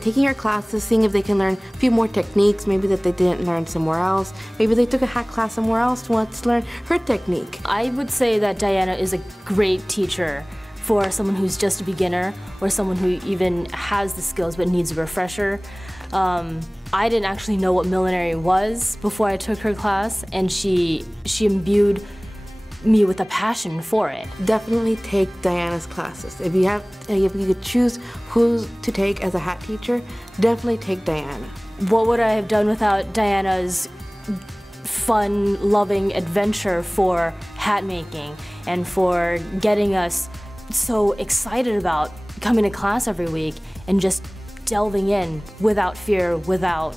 taking our classes, seeing if they can learn a few more techniques, maybe that they didn't learn somewhere else. Maybe they took a hat class somewhere else, wants to learn her technique. I would say that Diana is a great teacher for someone who's just a beginner or someone who even has the skills but needs a refresher. I didn't actually know what millinery was before I took her class, and she imbued me with a passion for it. Definitely take Diana's classes. If you could choose who to take as a hat teacher, definitely take Diana. What would I have done without Diana's fun, loving adventure for hat making and for getting us so excited about coming to class every week and just delving in without fear, without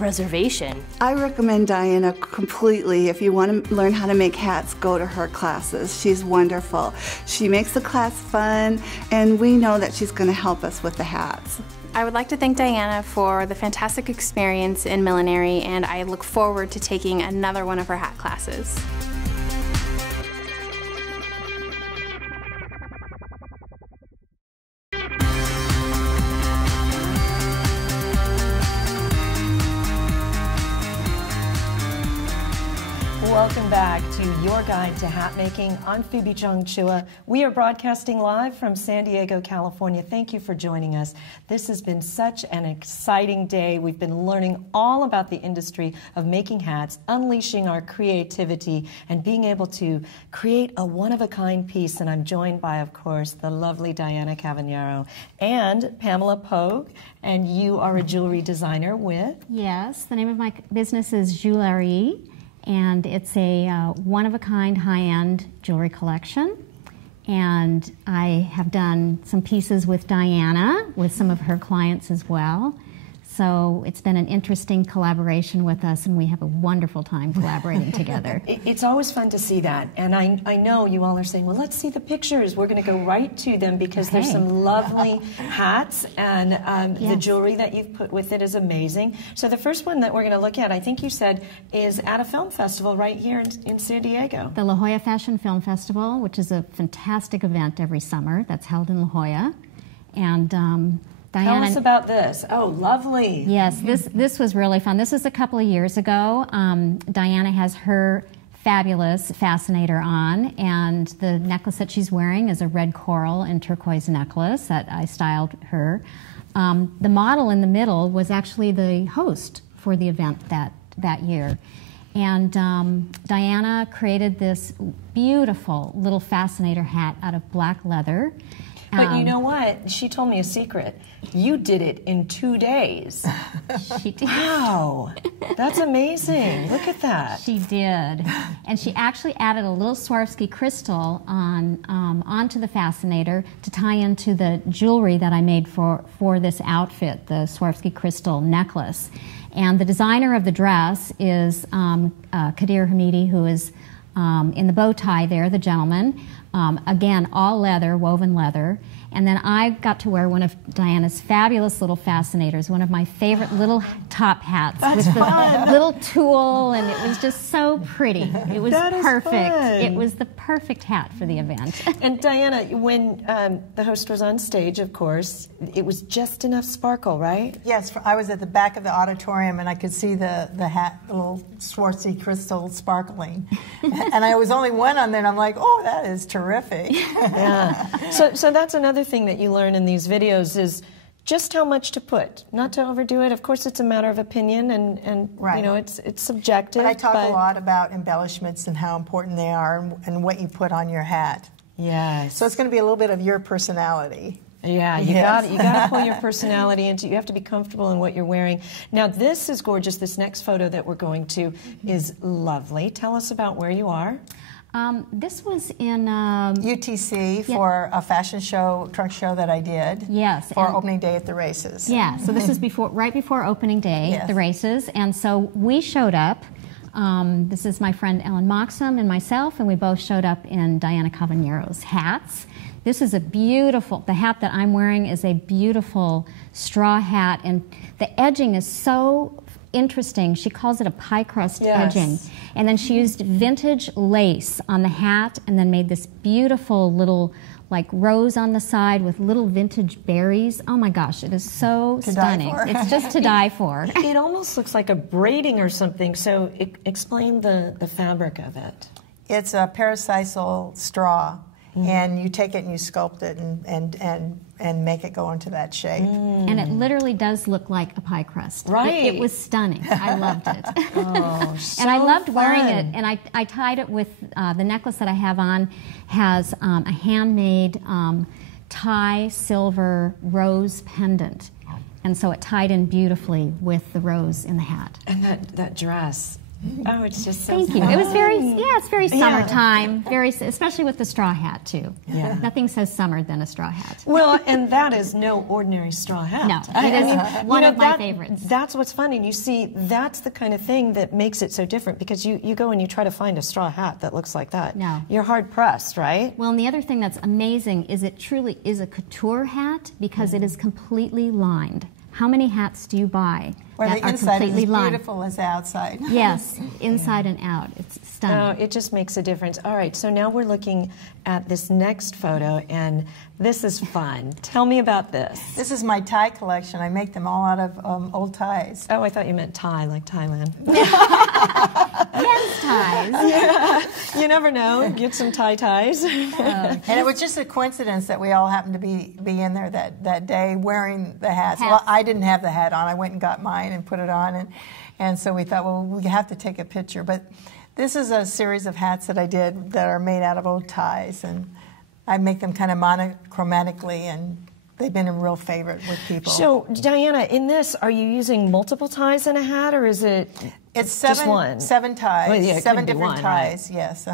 reservation. I recommend Diana completely. If you want to learn how to make hats, go to her classes. She's wonderful. She makes the class fun, and we know that she's going to help us with the hats. I would like to thank Diana for the fantastic experience in millinery, and I look forward to taking another one of her hat classes. Welcome back to Your Guide to Hat Making. I'm Pheobe Chung. We are broadcasting live from San Diego, California. Thank you for joining us. This has been such an exciting day. We've been learning all about the industry of making hats, unleashing our creativity, and being able to create a one-of-a-kind piece. And I'm joined by, of course, the lovely Diana Cavagnaro and Pamela Pogue. And you are a jewelry designer with? Yes, the name of my business is Jewelry, and it's a one-of-a-kind high-end jewelry collection. And I have done some pieces with Diana, with some of her clients as well. So it's been an interesting collaboration with us, and we have a wonderful time collaborating together. It's always fun to see that. And I know you all are saying, well, let's see the pictures. We're going to go right to them because there's some lovely hats, and the jewelry that you've put with it is amazing. So the first one that we're going to look at, I think you said, is at a film festival right here in San Diego. The La Jolla Fashion Film Festival, which is a fantastic event every summer that's held in La Jolla. And Diana, tell us about this. Oh, lovely. Yes, this was really fun. This was a couple of years ago. Diana has her fabulous fascinator on, and the necklace that she's wearing is a red coral and turquoise necklace that I styled her. The model in the middle was actually the host for the event that year. And Diana created this beautiful little fascinator hat out of black leather. But you know what? She told me a secret. You did it in 2 days. She did. Wow. That's amazing. Look at that. She did. And she actually added a little Swarovski crystal onto the fascinator to tie into the jewelry that I made for this outfit, the Swarovski crystal necklace. And the designer of the dress is Kadir Hamidi, who is in the bow tie there, the gentleman. Again, all leather, woven leather. And then I got to wear one of Diana's fabulous little fascinators, one of my favorite little top hats with the little tulle, and it was just so pretty. It was perfect. It was the perfect hat for the event. And Diana, when the host was on stage, of course, it was just enough sparkle, right? Yes, I was at the back of the auditorium, and I could see the hat, little Swarovski crystal sparkling. And I was only one on there, and I'm like, oh, that is terrific. Yeah. So that's another thing that you learn in these videos is just how much to put, not to overdo it. Of course, it's a matter of opinion, and Right. you know, it's subjective. But I talk a lot about embellishments and how important they are and what you put on your hat. Yes. So it's going to be a little bit of your personality. Yeah, you Yes. got to pull your personality into. You have to be comfortable in what you're wearing. Now, this is gorgeous. This next photo that we're going to is lovely. Tell us about where you are. This was in UTC for a fashion show, truck show that I did. Yes, For and- opening day at the races. Yeah, so this is right before opening day, Yes. the races, and so we showed up. This is my friend Ellen Moxham and myself, and we both showed up in Diana Cavagnaro's hats. This is a beautiful, the hat that I'm wearing is a beautiful straw hat, and the edging is so interesting. She calls it a pie crust edging. And then she used vintage lace on the hat and then made this beautiful little like rose on the side with little vintage berries. Oh my gosh, it is so stunning. It's just to die for. It almost looks like a braiding or something. So explain the fabric of it. It's a parasisal straw, and you take it and you sculpt it and make it go into that shape. And it literally does look like a pie crust. Right. It was stunning. I loved it. Oh, so and I loved wearing fun. it. And I tied it with the necklace that I have on has a handmade Thai silver rose pendant. And so it tied in beautifully with the rose in the hat. And that dress. Oh, it's just so Thank you. fun. It was it's very summertime, especially with the straw hat too. Yeah. Nothing says summer than a straw hat. Well, and that is no ordinary straw hat. No, it is one of my favorites. That's what's funny. And you see, that's the kind of thing that makes it so different, because you go and you try to find a straw hat that looks like that. No. You're hard pressed, right? Well, and the other thing that's amazing is it truly is a couture hat because it is completely lined. How many hats do you buy Where that the are inside is completely as lined? beautiful as the outside. Yes, inside and out. It's stunning. Oh, it just makes a difference. All right, so now we're looking at this next photo, and this is fun. Tell me about this. This is my tie collection. I make them all out of old ties. Oh, I thought you meant Thai, like Thailand. Men's ties. Yeah, you never know. Get some ties. And it was just a coincidence that we all happened to be in there that day wearing the hats. Well, I didn't have the hat on. I went and got mine and put it on, and so we thought, well, we have to take a picture. But this is a series of hats that I did that are made out of old ties, and I make them kind of monochromatically, and they've been a real favorite with people. So, Diana, in this, are you using multiple ties in a hat, or is it It's just one? 7 ties. Well, yeah, it seven could be different one, ties, right? yes,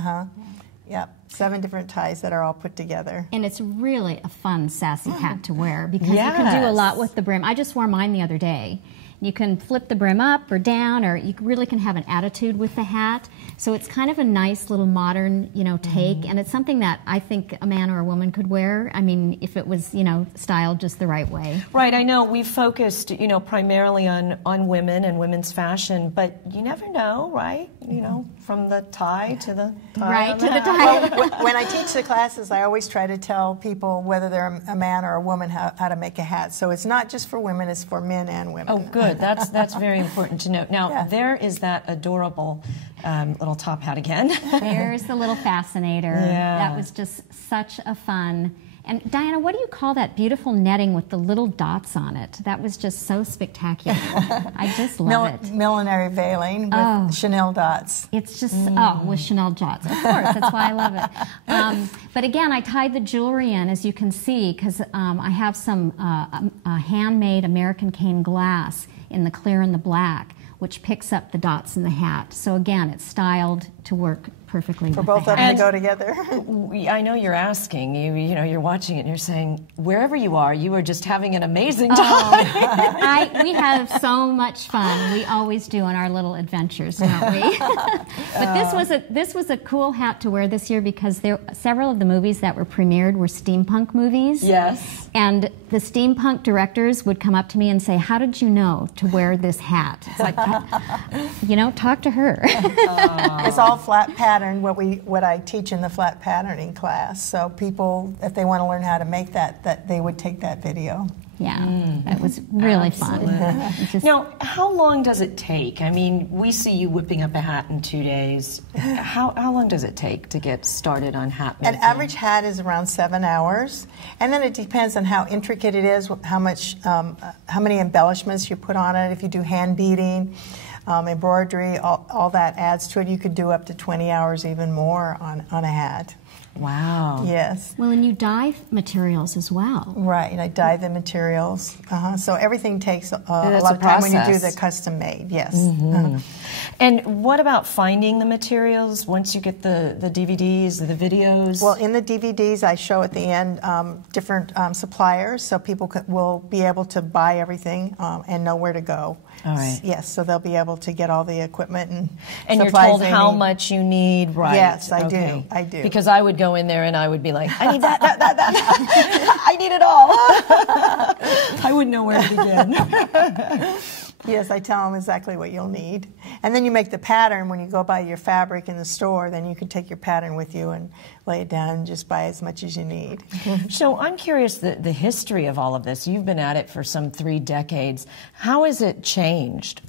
Yep, 7 different ties that are all put together. And it's really a fun, sassy hat to wear because you can do a lot with the brim. I just wore mine the other day. You can flip the brim up or down, or you really can have an attitude with the hat. So it's kind of a nice little modern, take, and it's something that I think a man or a woman could wear. I mean, if it was, styled just the right way. Right. I know we focused, primarily on women and women's fashion, but you never know, right? From the tie to the tie. Right, to the tie. Well, when I teach the classes, I always try to tell people, whether they're a man or a woman, how to make a hat. So it's not just for women, it's for men and women. Oh, good. That's very important to note. Now, there is that adorable little top hat again. There's the little fascinator. Yeah. That was just such a fun. And Diana, what do you call that beautiful netting with the little dots on it? That was just so spectacular. I just love it. Millinery veiling with Chanel dots. It's just, with Chanel dots. Of course, that's why I love it. But again, I tied the jewelry in, as you can see, because I have some handmade American cane glass in the clear and the black, which picks up the dots in the hat. So again, it's styled to work perfectly For with both the of hat. them to go together. I know you're asking, you're watching it and you're saying, wherever you are just having an amazing time. We have so much fun. We always do on our little adventures, don't we? But this was a cool hat to wear this year because several of the movies that were premiered were steampunk movies. Yes. And the steampunk directors would come up to me and say, "How did you know to wear this hat?" It's like, talk to her. It's all flat pattern. pattern, what I teach in the flat patterning class. So people, if they want to learn how to make that they would take that video. Yeah, that was really fun. Now, how long does it take? I mean, we see you whipping up a hat in 2 days. How long does it take to get started on hat making? An average hat is around 7 hours, and then it depends on how intricate it is, how many embellishments you put on it. If you do hand beading, embroidery, all that adds to it. You could do up to 20 hours, even more, on a hat. Wow. Yes. Well, and you dye materials as well. Right, I dye the materials. So everything takes a lot of time when you do the custom made, yes. And what about finding the materials once you get the DVDs, the videos? Well, in the DVDs, I show at the end different suppliers, so people will be able to buy everything and know where to go. All right. Yes, so they'll be able to get all the equipment and you're supplies told they how need. much you need, right? Yes, I do. I do. Because I would go in there and I would be like, I need that. I need it all. I wouldn't know where to begin. Yes, I tell them exactly what you'll need. And then you make the pattern. When you go buy your fabric in the store, then you can take your pattern with you and lay it down and just buy as much as you need. So I'm curious, the history of all of this. You've been at it for some 3 decades. How has it changed?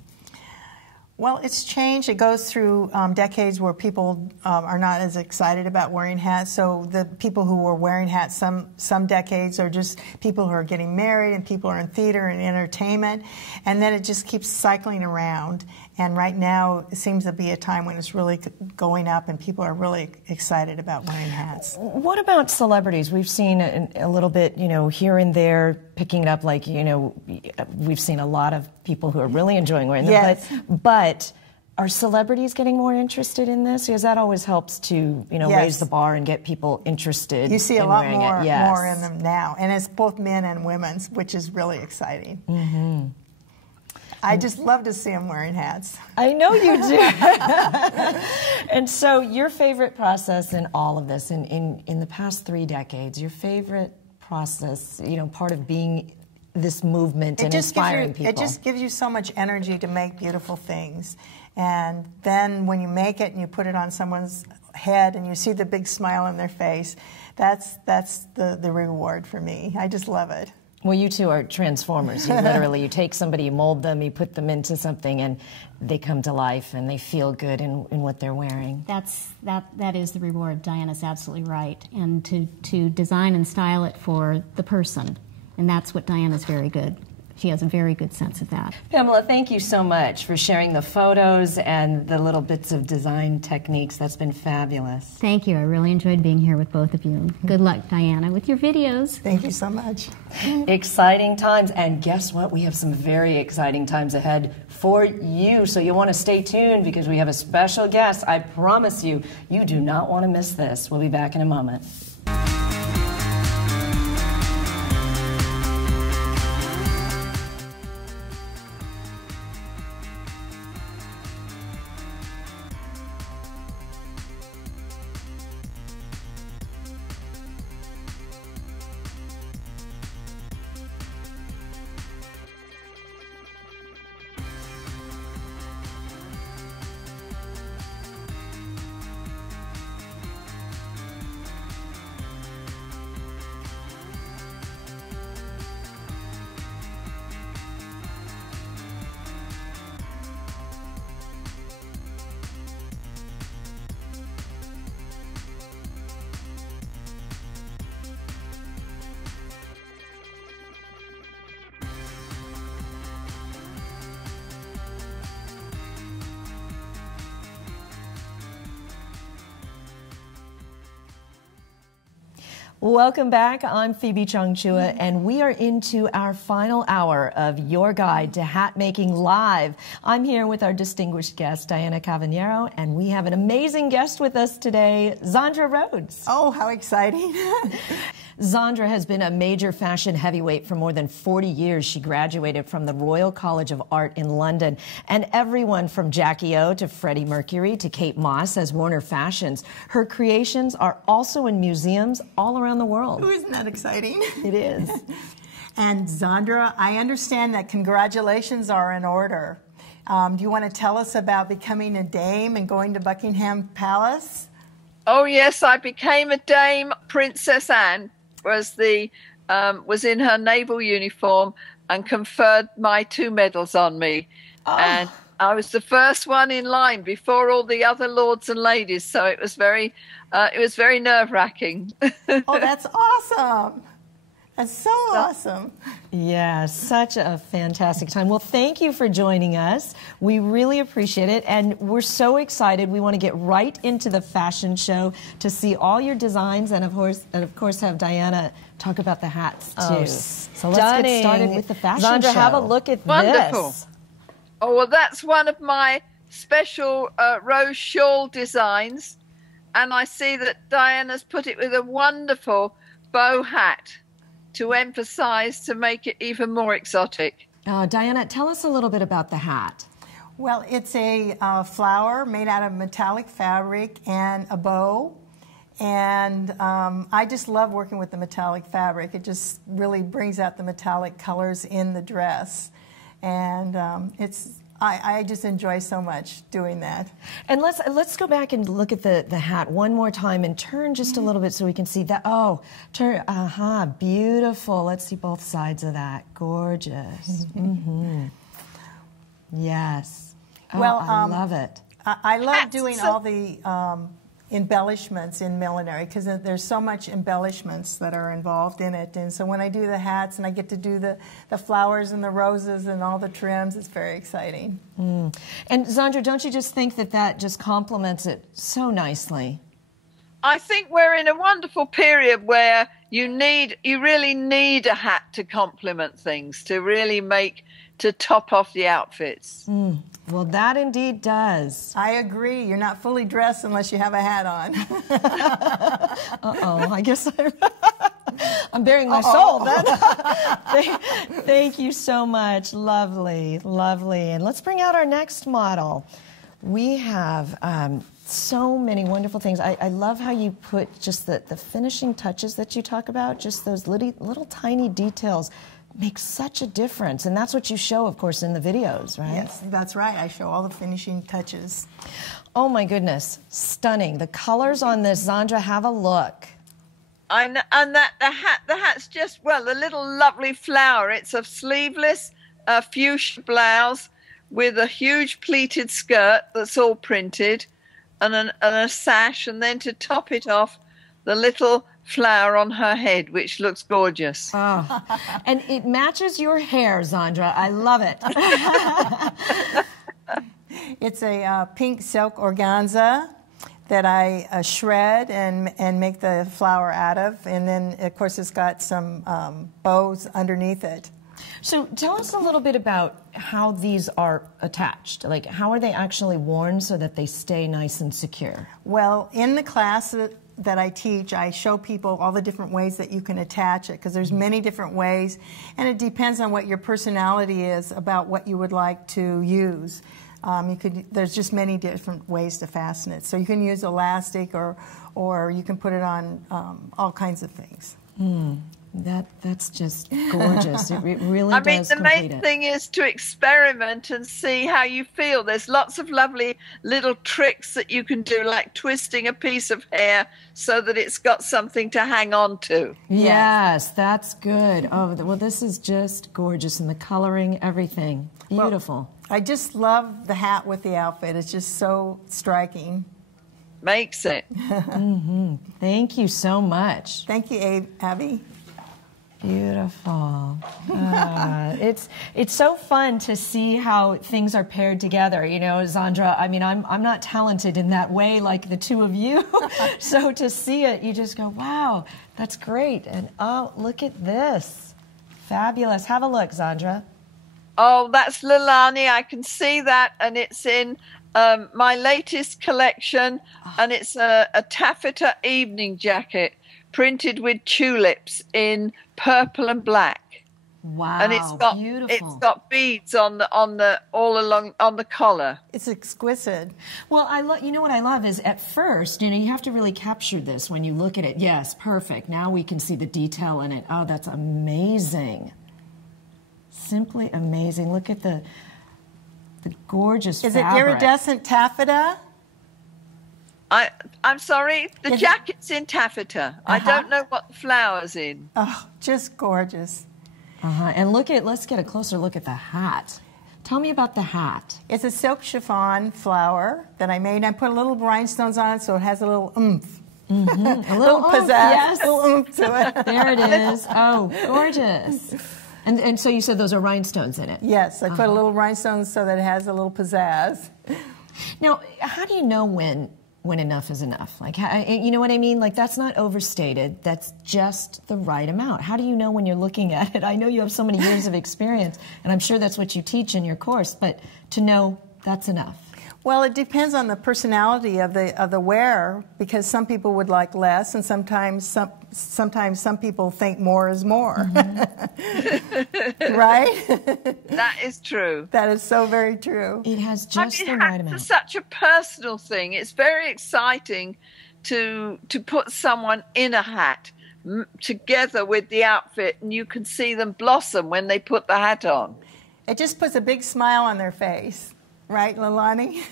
Well, it's changed. It goes through decades where people are not as excited about wearing hats. So the people who were wearing hats some decades are just people who are getting married, and people are in theater and entertainment. And then it just keeps cycling around. And right now, it seems to be a time when it's really going up and people are really excited about wearing hats. What about celebrities? We've seen a little bit, here and there, picking it up, like, we've seen a lot of people who are really enjoying wearing them. Yes. But are celebrities getting more interested in this? Because that always helps to, Yes. raise the bar and get people interested. You see a in lot wearing more, it. Yes. more in them now. And it's both men and women's, which is really exciting. Mm-hmm. I just love to see them wearing hats. I know you do. And so your favorite process in all of this, in the past 3 decades, your favorite process, part of being this movement and inspiring people. It just gives you so much energy to make beautiful things. And then when you make it and you put it on someone's head and you see the big smile on their face, that's the reward for me. I just love it. Well, you two are transformers. You take somebody, you mold them, you put them into something, and they come to life and they feel good in what they're wearing. That is the reward. Diana's absolutely right. And to design and style it for the person. And that's what Diana's very good. She has a very good sense of that. Pamela, thank you so much for sharing the photos and the little bits of design techniques. That's been fabulous. Thank you. I really enjoyed being here with both of you. Good luck, Diana, with your videos. Thank you so much. Exciting times. And guess what? We have some very exciting times ahead for you. So you'll want to stay tuned because we have a special guest. I promise you, you do not want to miss this. We'll be back in a moment. Welcome back. I'm Pheobe Chung, and we are into our final hour of Your Guide to Hat Making Live. I'm here with our distinguished guest, Diana Cavagnaro, and we have an amazing guest with us today, Zandra Rhodes. Oh, how exciting. Zandra has been a major fashion heavyweight for more than 40 years. She graduated from the Royal College of Art in London. And everyone from Jackie O to Freddie Mercury to Kate Moss has worn her fashions. Her creations are also in museums all around the world. Oh, isn't that exciting? It is. And Zandra, I understand that congratulations are in order. Do you want to tell us about becoming a dame and going to Buckingham Palace? Oh yes, I became a dame. Princess Anne was in her naval uniform and conferred my 2 medals on me. Oh. And I was the first one in line before all the other lords and ladies, so it was very nerve-wracking. Oh, that's awesome. That's so awesome. Yeah, such a fantastic time. Well, thank you for joining us. We really appreciate it, and we're so excited. We want to get right into the fashion show to see all your designs, and of course have Diana talk about the hats too. Oh, so let's get started with the fashion show. Zandra, have a look at Wonderful. This. Oh, well, that's one of my special Rose shawl designs, and I see that Diana's put it with a wonderful bow hat to emphasize, to make it even more exotic. Diana, tell us a little bit about the hat. Well, it's a flower made out of metallic fabric and a bow. And I just love working with the metallic fabric. It just really brings out the metallic colors in the dress. And I just enjoy so much doing that. And let's go back and look at the hat one more time and turn just a little bit so we can see that. Oh, turn, beautiful. Let's see both sides of that. Gorgeous. Mm-hmm. Yes. Oh, well, I love it. I love doing all the embellishments in millinery because there's so much embellishments that are involved in it. And so when I do the hats and I get to do the flowers and the roses and all the trims, it's very exciting. Mm. And Zandra, don't you just think that just complements it so nicely? I think we're in a wonderful period where you really need a hat to complement things, to really to top off the outfits. Mm. Well, that indeed does. I agree. You're not fully dressed unless you have a hat on. Uh-oh, I guess I'm bearing my soul. Thank you so much. Lovely, lovely. And let's bring out our next model. We have so many wonderful things. I love how you put just the finishing touches that you talk about, just those little tiny details. Makes such a difference, and that's what you show, of course, in the videos, right? Yes, that's right. I show all the finishing touches. Oh my goodness, stunning! The colors on this, Zandra, have a look. And that the hat's just, well, the little lovely flower. It's a sleeveless fuchsia blouse with a huge pleated skirt that's all printed, and a sash, and then to top it off, the little flower on her head, which looks gorgeous. Oh. And it matches your hair, Zandra. I love it. It's a pink silk organza that I shred and make the flower out of. And then, of course, it's got some bows underneath it. So tell us a little bit about how these are attached. Like, how are they actually worn so that they stay nice and secure? Well, in the class that I teach, I show people all the different ways that you can attach it, because there's many different ways, and it depends on what your personality is about what you would like to use. There's just many different ways to fasten it. So you can use elastic, or you can put it on all kinds of things. Mm. That's just gorgeous. It really I does. mean, the main thing is to experiment and see how you feel. There's lots of lovely little tricks that you can do, like twisting a piece of hair so that it's got something to hang on to. Yes, that's good. Oh, well, this is just gorgeous, and the coloring, everything. Beautiful. Well, I just love the hat with the outfit. It's just so striking. Makes it. Mm-hmm. Thank you so much. Thank you, Abby. Beautiful. It's so fun to see how things are paired together. You know, Zandra, I mean, I'm not talented in that way like the two of you. So to see it, you just go, wow, that's great. And oh, look at this. Fabulous. Have a look, Zandra. Oh, that's Lilani. I can see that, and it's in my latest collection, and it's a taffeta evening jacket printed with tulips in purple and black. Wow, and beautiful. It's got beads on the all along on the collar. It's exquisite. Well, you know what I love is at first, you know, you have to really capture this when you look at it. Yes, perfect. Now we can see the detail in it. Oh, that's amazing. Simply amazing. Look at the gorgeous Is fabric. it iridescent taffeta? I'm sorry, the jacket's in taffeta. I don't know what the flower's in. Oh, just gorgeous. And let's get a closer look at the hat. Tell me about the hat. It's a silk chiffon flower that I made. I put a little rhinestones on it so it has a little oomph. Mm-hmm. A little pizzazz, yes. a little oomph to it. There it is. Oh, gorgeous. And so you said those are rhinestones in it? Yes, I put a little rhinestones so that it has a little pizzazz. Now, how do you know when enough is enough? Like, you know what I mean? Like, that's not overstated. That's just the right amount. How do you know when you're looking at it? I know you have so many years of experience, and I'm sure that's what you teach in your course, but to know that's enough. Well, it depends on the personality of the wearer, because some people would like less, and sometimes some people think more is more. Mm-hmm. Right? That is true. That is so very true. It has just the right amount. It's such a personal thing. It's very exciting to put someone in a hat together with the outfit, and you can see them blossom when they put the hat on. It just puts a big smile on their face. Right, Leilani?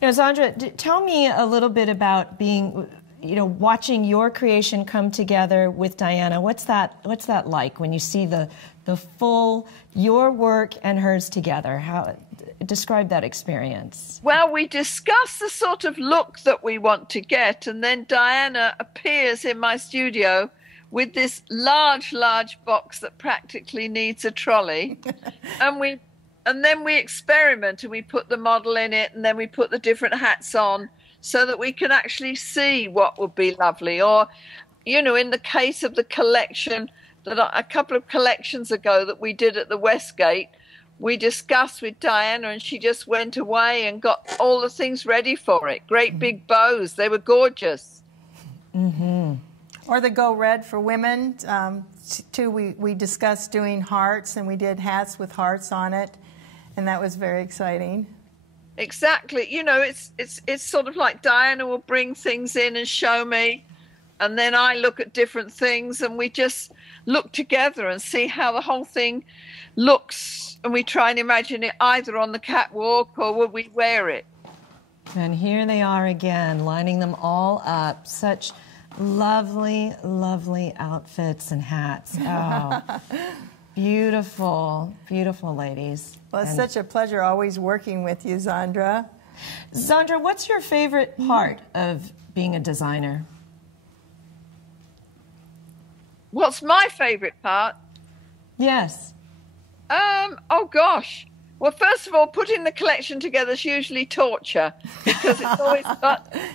Now, Zandra, tell me a little bit about watching your creation come together with Diana. What's that like when you see the full, your work and hers together? Describe that experience. Well, we discuss the sort of look that we want to get, and then Diana appears in my studio with this large box that practically needs a trolley, and then we experiment, and we put the model in it, and then we put the different hats on so that we can actually see what would be lovely. Or, in the case of the collection, a couple of collections ago that we did at the Westgate, we discussed with Diana, and she just went away and got all the things ready for it. Great big bows. They were gorgeous. Mm-hmm. Or the Go Red for women, too. We discussed doing hearts, and we did hats with hearts on it. And that was very exciting. Exactly. It's sort of like Diana will bring things in and show me, and then I look at different things, and we just look together and see how the whole thing looks, and we try and imagine it either on the catwalk or would we wear it. And here they are again, lining them all up. Such lovely, lovely outfits and hats. Oh. Beautiful, beautiful ladies. Well, it's such a pleasure always working with you, Zandra. Zandra, what's your favorite part of being a designer? What's my favorite part? Yes. Oh gosh. Well, first of all, putting the collection together is usually torture, because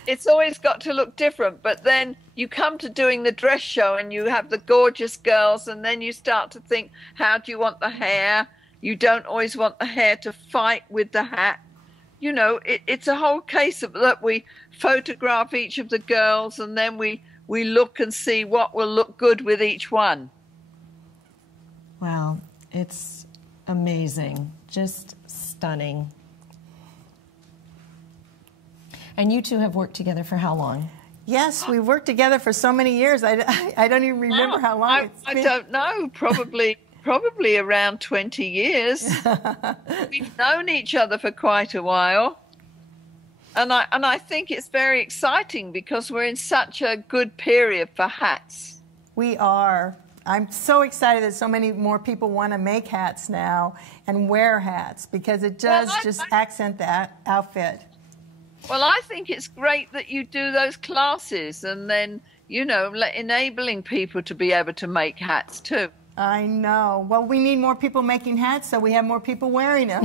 it's always got to look different. But then you come to doing the dress show, and you have the gorgeous girls, and then you start to think, how do you want the hair? You don't always want the hair to fight with the hat. It's a whole case of that we photograph each of the girls, and then we look and see what will look good with each one. Wow, it's amazing. Just stunning. And you two have worked together for how long? Yes, we've worked together for so many years. I don't even remember how long it's been. I don't know. Probably around 20 years. We've known each other for quite a while. And I think it's very exciting because we're in such a good period for hats. We are. I'm so excited that so many more people want to make hats now and wear hats, because it does just accent that outfit. Well, I think it's great that you do those classes, and then, enabling people to be able to make hats too. I know. Well, we need more people making hats so we have more people wearing them.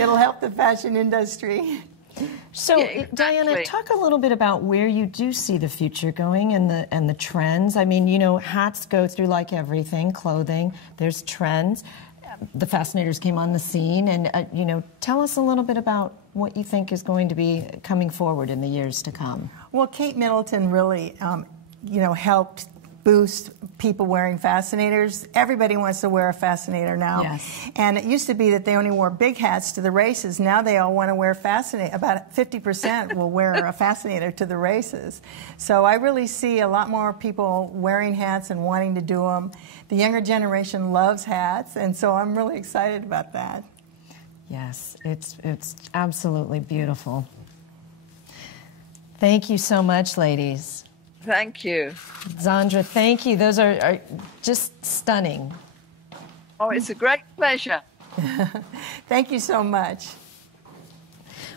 It'll help the fashion industry. So, yeah, exactly. Diana, talk a little bit about where you do see the future going and the trends. I mean, hats go through, like everything, clothing. There's trends. The fascinators came on the scene, and tell us a little bit about what you think is going to be coming forward in the years to come. Well, Kate Middleton really, helped boost people wearing fascinators. Everybody wants to wear a fascinator now. Yes. And it used to be that they only wore big hats to the races. Now they all want to wear fascinator. About 50% will wear a fascinator to the races. So I really see a lot more people wearing hats and wanting to do them. The younger generation loves hats, and so I'm really excited about that. Yes, it's absolutely beautiful. Thank you so much, ladies. Thank you. Zandra, thank you. Those are just stunning. Oh, it's a great pleasure. Thank you so much.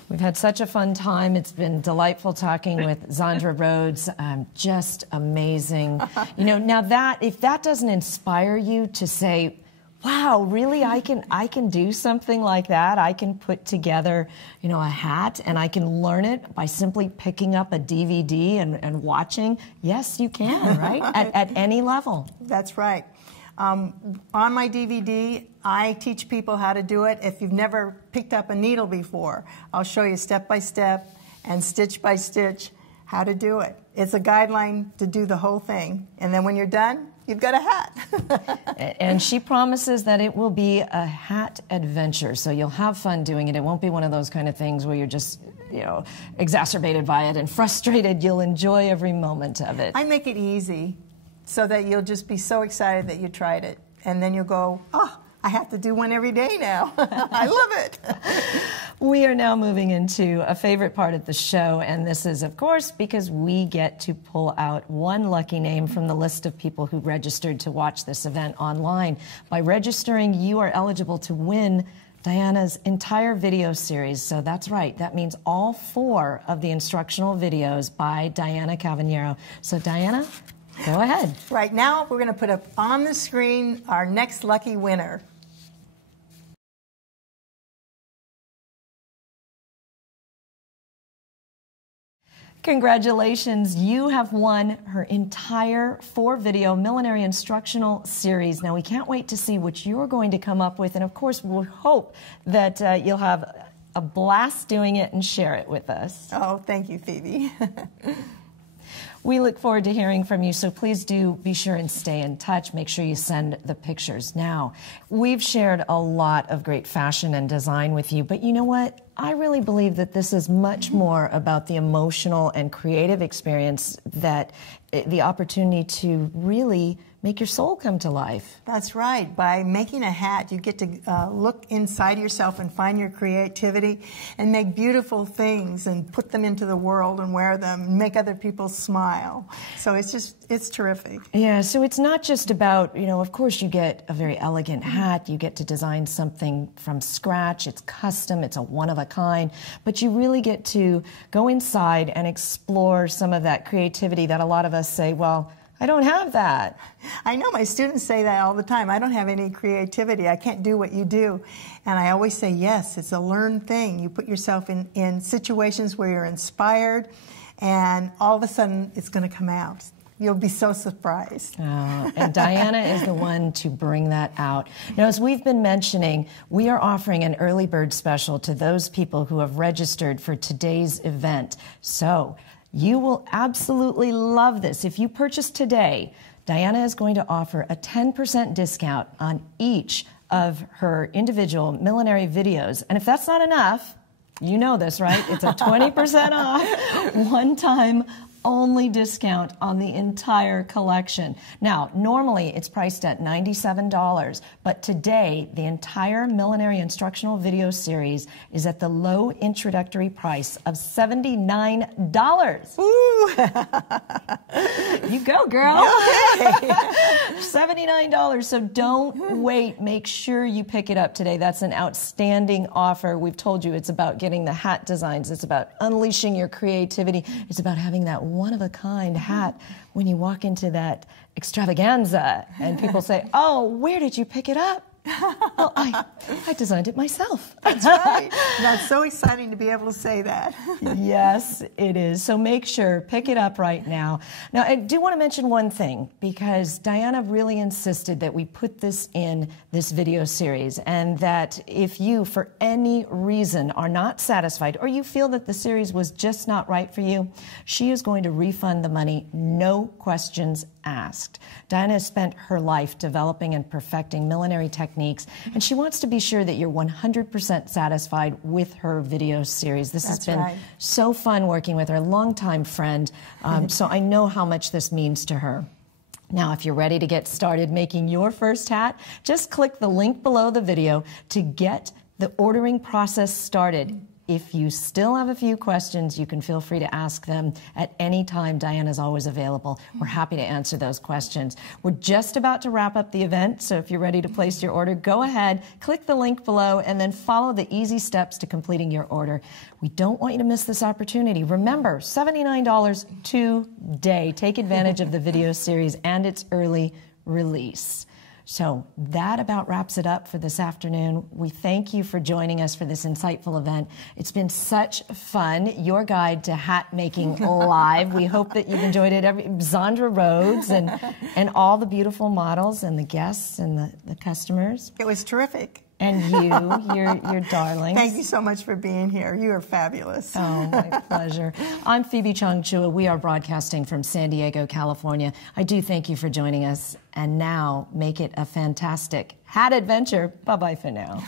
We've had such a fun time. It's been delightful talking with Zandra Rhodes. Just amazing. You know, now if that doesn't inspire you to say, wow, really, I can do something like that. I can put together, you know, a hat, and I can learn it by simply picking up a DVD and watching. Yes, you can, right? at any level. That's right. On my DVD, I teach people how to do it. If you've never picked up a needle before, I'll show you step by step and stitch by stitch how to do it. It's a guideline to do the whole thing. And then when you're done, you've got a hat. And she promises that it will be a hat adventure, so you'll have fun doing it. It won't be one of those kind of things where you're just, you know, exacerbated by it and frustrated. You'll enjoy every moment of it. I make it easy so that you'll just be so excited that you tried it. And then you'll go, oh, I have to do one every day now. I love it. We are now moving into a favorite part of the show, and this is, of course, because we get to pull out one lucky name from the list of people who registered to watch this event online. By registering, you are eligible to win Diana's entire video series. So that's right. That means all 4 of the instructional videos by Diana Cavagnaro. So Diana, go ahead. Right now, we're going to put up on the screen our next lucky winner. Congratulations, you have won her entire 4-video millinery instructional series. Now, we can't wait to see what you're going to come up with, and of course, we'll hope that you'll have a blast doing it and share it with us. Oh, thank you, Phoebe. We look forward to hearing from you, so please do be sure and stay in touch. Make sure you send the pictures. Now, we've shared a lot of great fashion and design with you, but you know what? I really believe that this is much more about the emotional and creative experience, that the opportunity to really make your soul come to life. That's right. By making a hat, you get to look inside yourself and find your creativity and make beautiful things and put them into the world and wear them and make other people smile. So it's terrific. Yeah, so it's not just about, you know, of course you get a very elegant hat, you get to design something from scratch, it's custom, it's a one-of-a-kind, but you really get to go inside and explore some of that creativity that a lot of us say, well, I don't have that. I know my students say that all the time. I don't have any creativity. I can't do what you do. And I always say, yes, it's a learned thing. You put yourself in situations where you're inspired, and all of a sudden it's going to come out. You'll be so surprised. And Diana is the one to bring that out. Now, as we've been mentioning, we are offering an early bird special to those people who have registered for today's event. So you will absolutely love this. If you purchase today, Diana is going to offer a 10% discount on each of her individual millinery videos. And if that's not enough, you know this, right? It's a 20% off, one-time only discount on the entire collection. Now, normally it's priced at $97, but today the entire millinery instructional video series is at the low introductory price of $79. Ooh! You go, girl. Okay. $79. So don't wait. Make sure you pick it up today. That's an outstanding offer. We've told you it's about getting the hat designs. It's about unleashing your creativity. It's about having that one-of-a-kind hat when you walk into that extravaganza and people say, oh, where did you pick it up? Well, I designed it myself. That's right. That's so exciting to be able to say that. Yes, it is. So make sure, pick it up right now. Now, I do want to mention one thing, because Diana really insisted that we put this in this video series, and that if you, for any reason, are not satisfied, or you feel that the series was just not right for you, she is going to refund the money, no questions asked. Diana has spent her life developing and perfecting millinery techniques, and she wants to be sure that you're 100% satisfied with her video series. This has been so fun working with her, longtime friend, so I know how much this means to her. Now, if you're ready to get started making your first hat, just click the link below the video to get the ordering process started. If you still have a few questions, you can feel free to ask them at any time. Diana's always available. We're happy to answer those questions. We're just about to wrap up the event, so if you're ready to place your order, go ahead, click the link below, and then follow the easy steps to completing your order. We don't want you to miss this opportunity. Remember, $79 today. Take advantage of the video series and its early release. So that about wraps it up for this afternoon. We thank you for joining us for this insightful event. It's been such fun. Your guide to hat making live. We hope that you've enjoyed it. Zandra Rhodes and all the beautiful models and the guests and the customers. It was terrific. And you're darling. Thank you so much for being here. You are fabulous. Oh, my pleasure. I'm Pheobe Chung. We are broadcasting from San Diego, California. I do thank you for joining us. And now, make it a fantastic hat adventure. Bye-bye for now.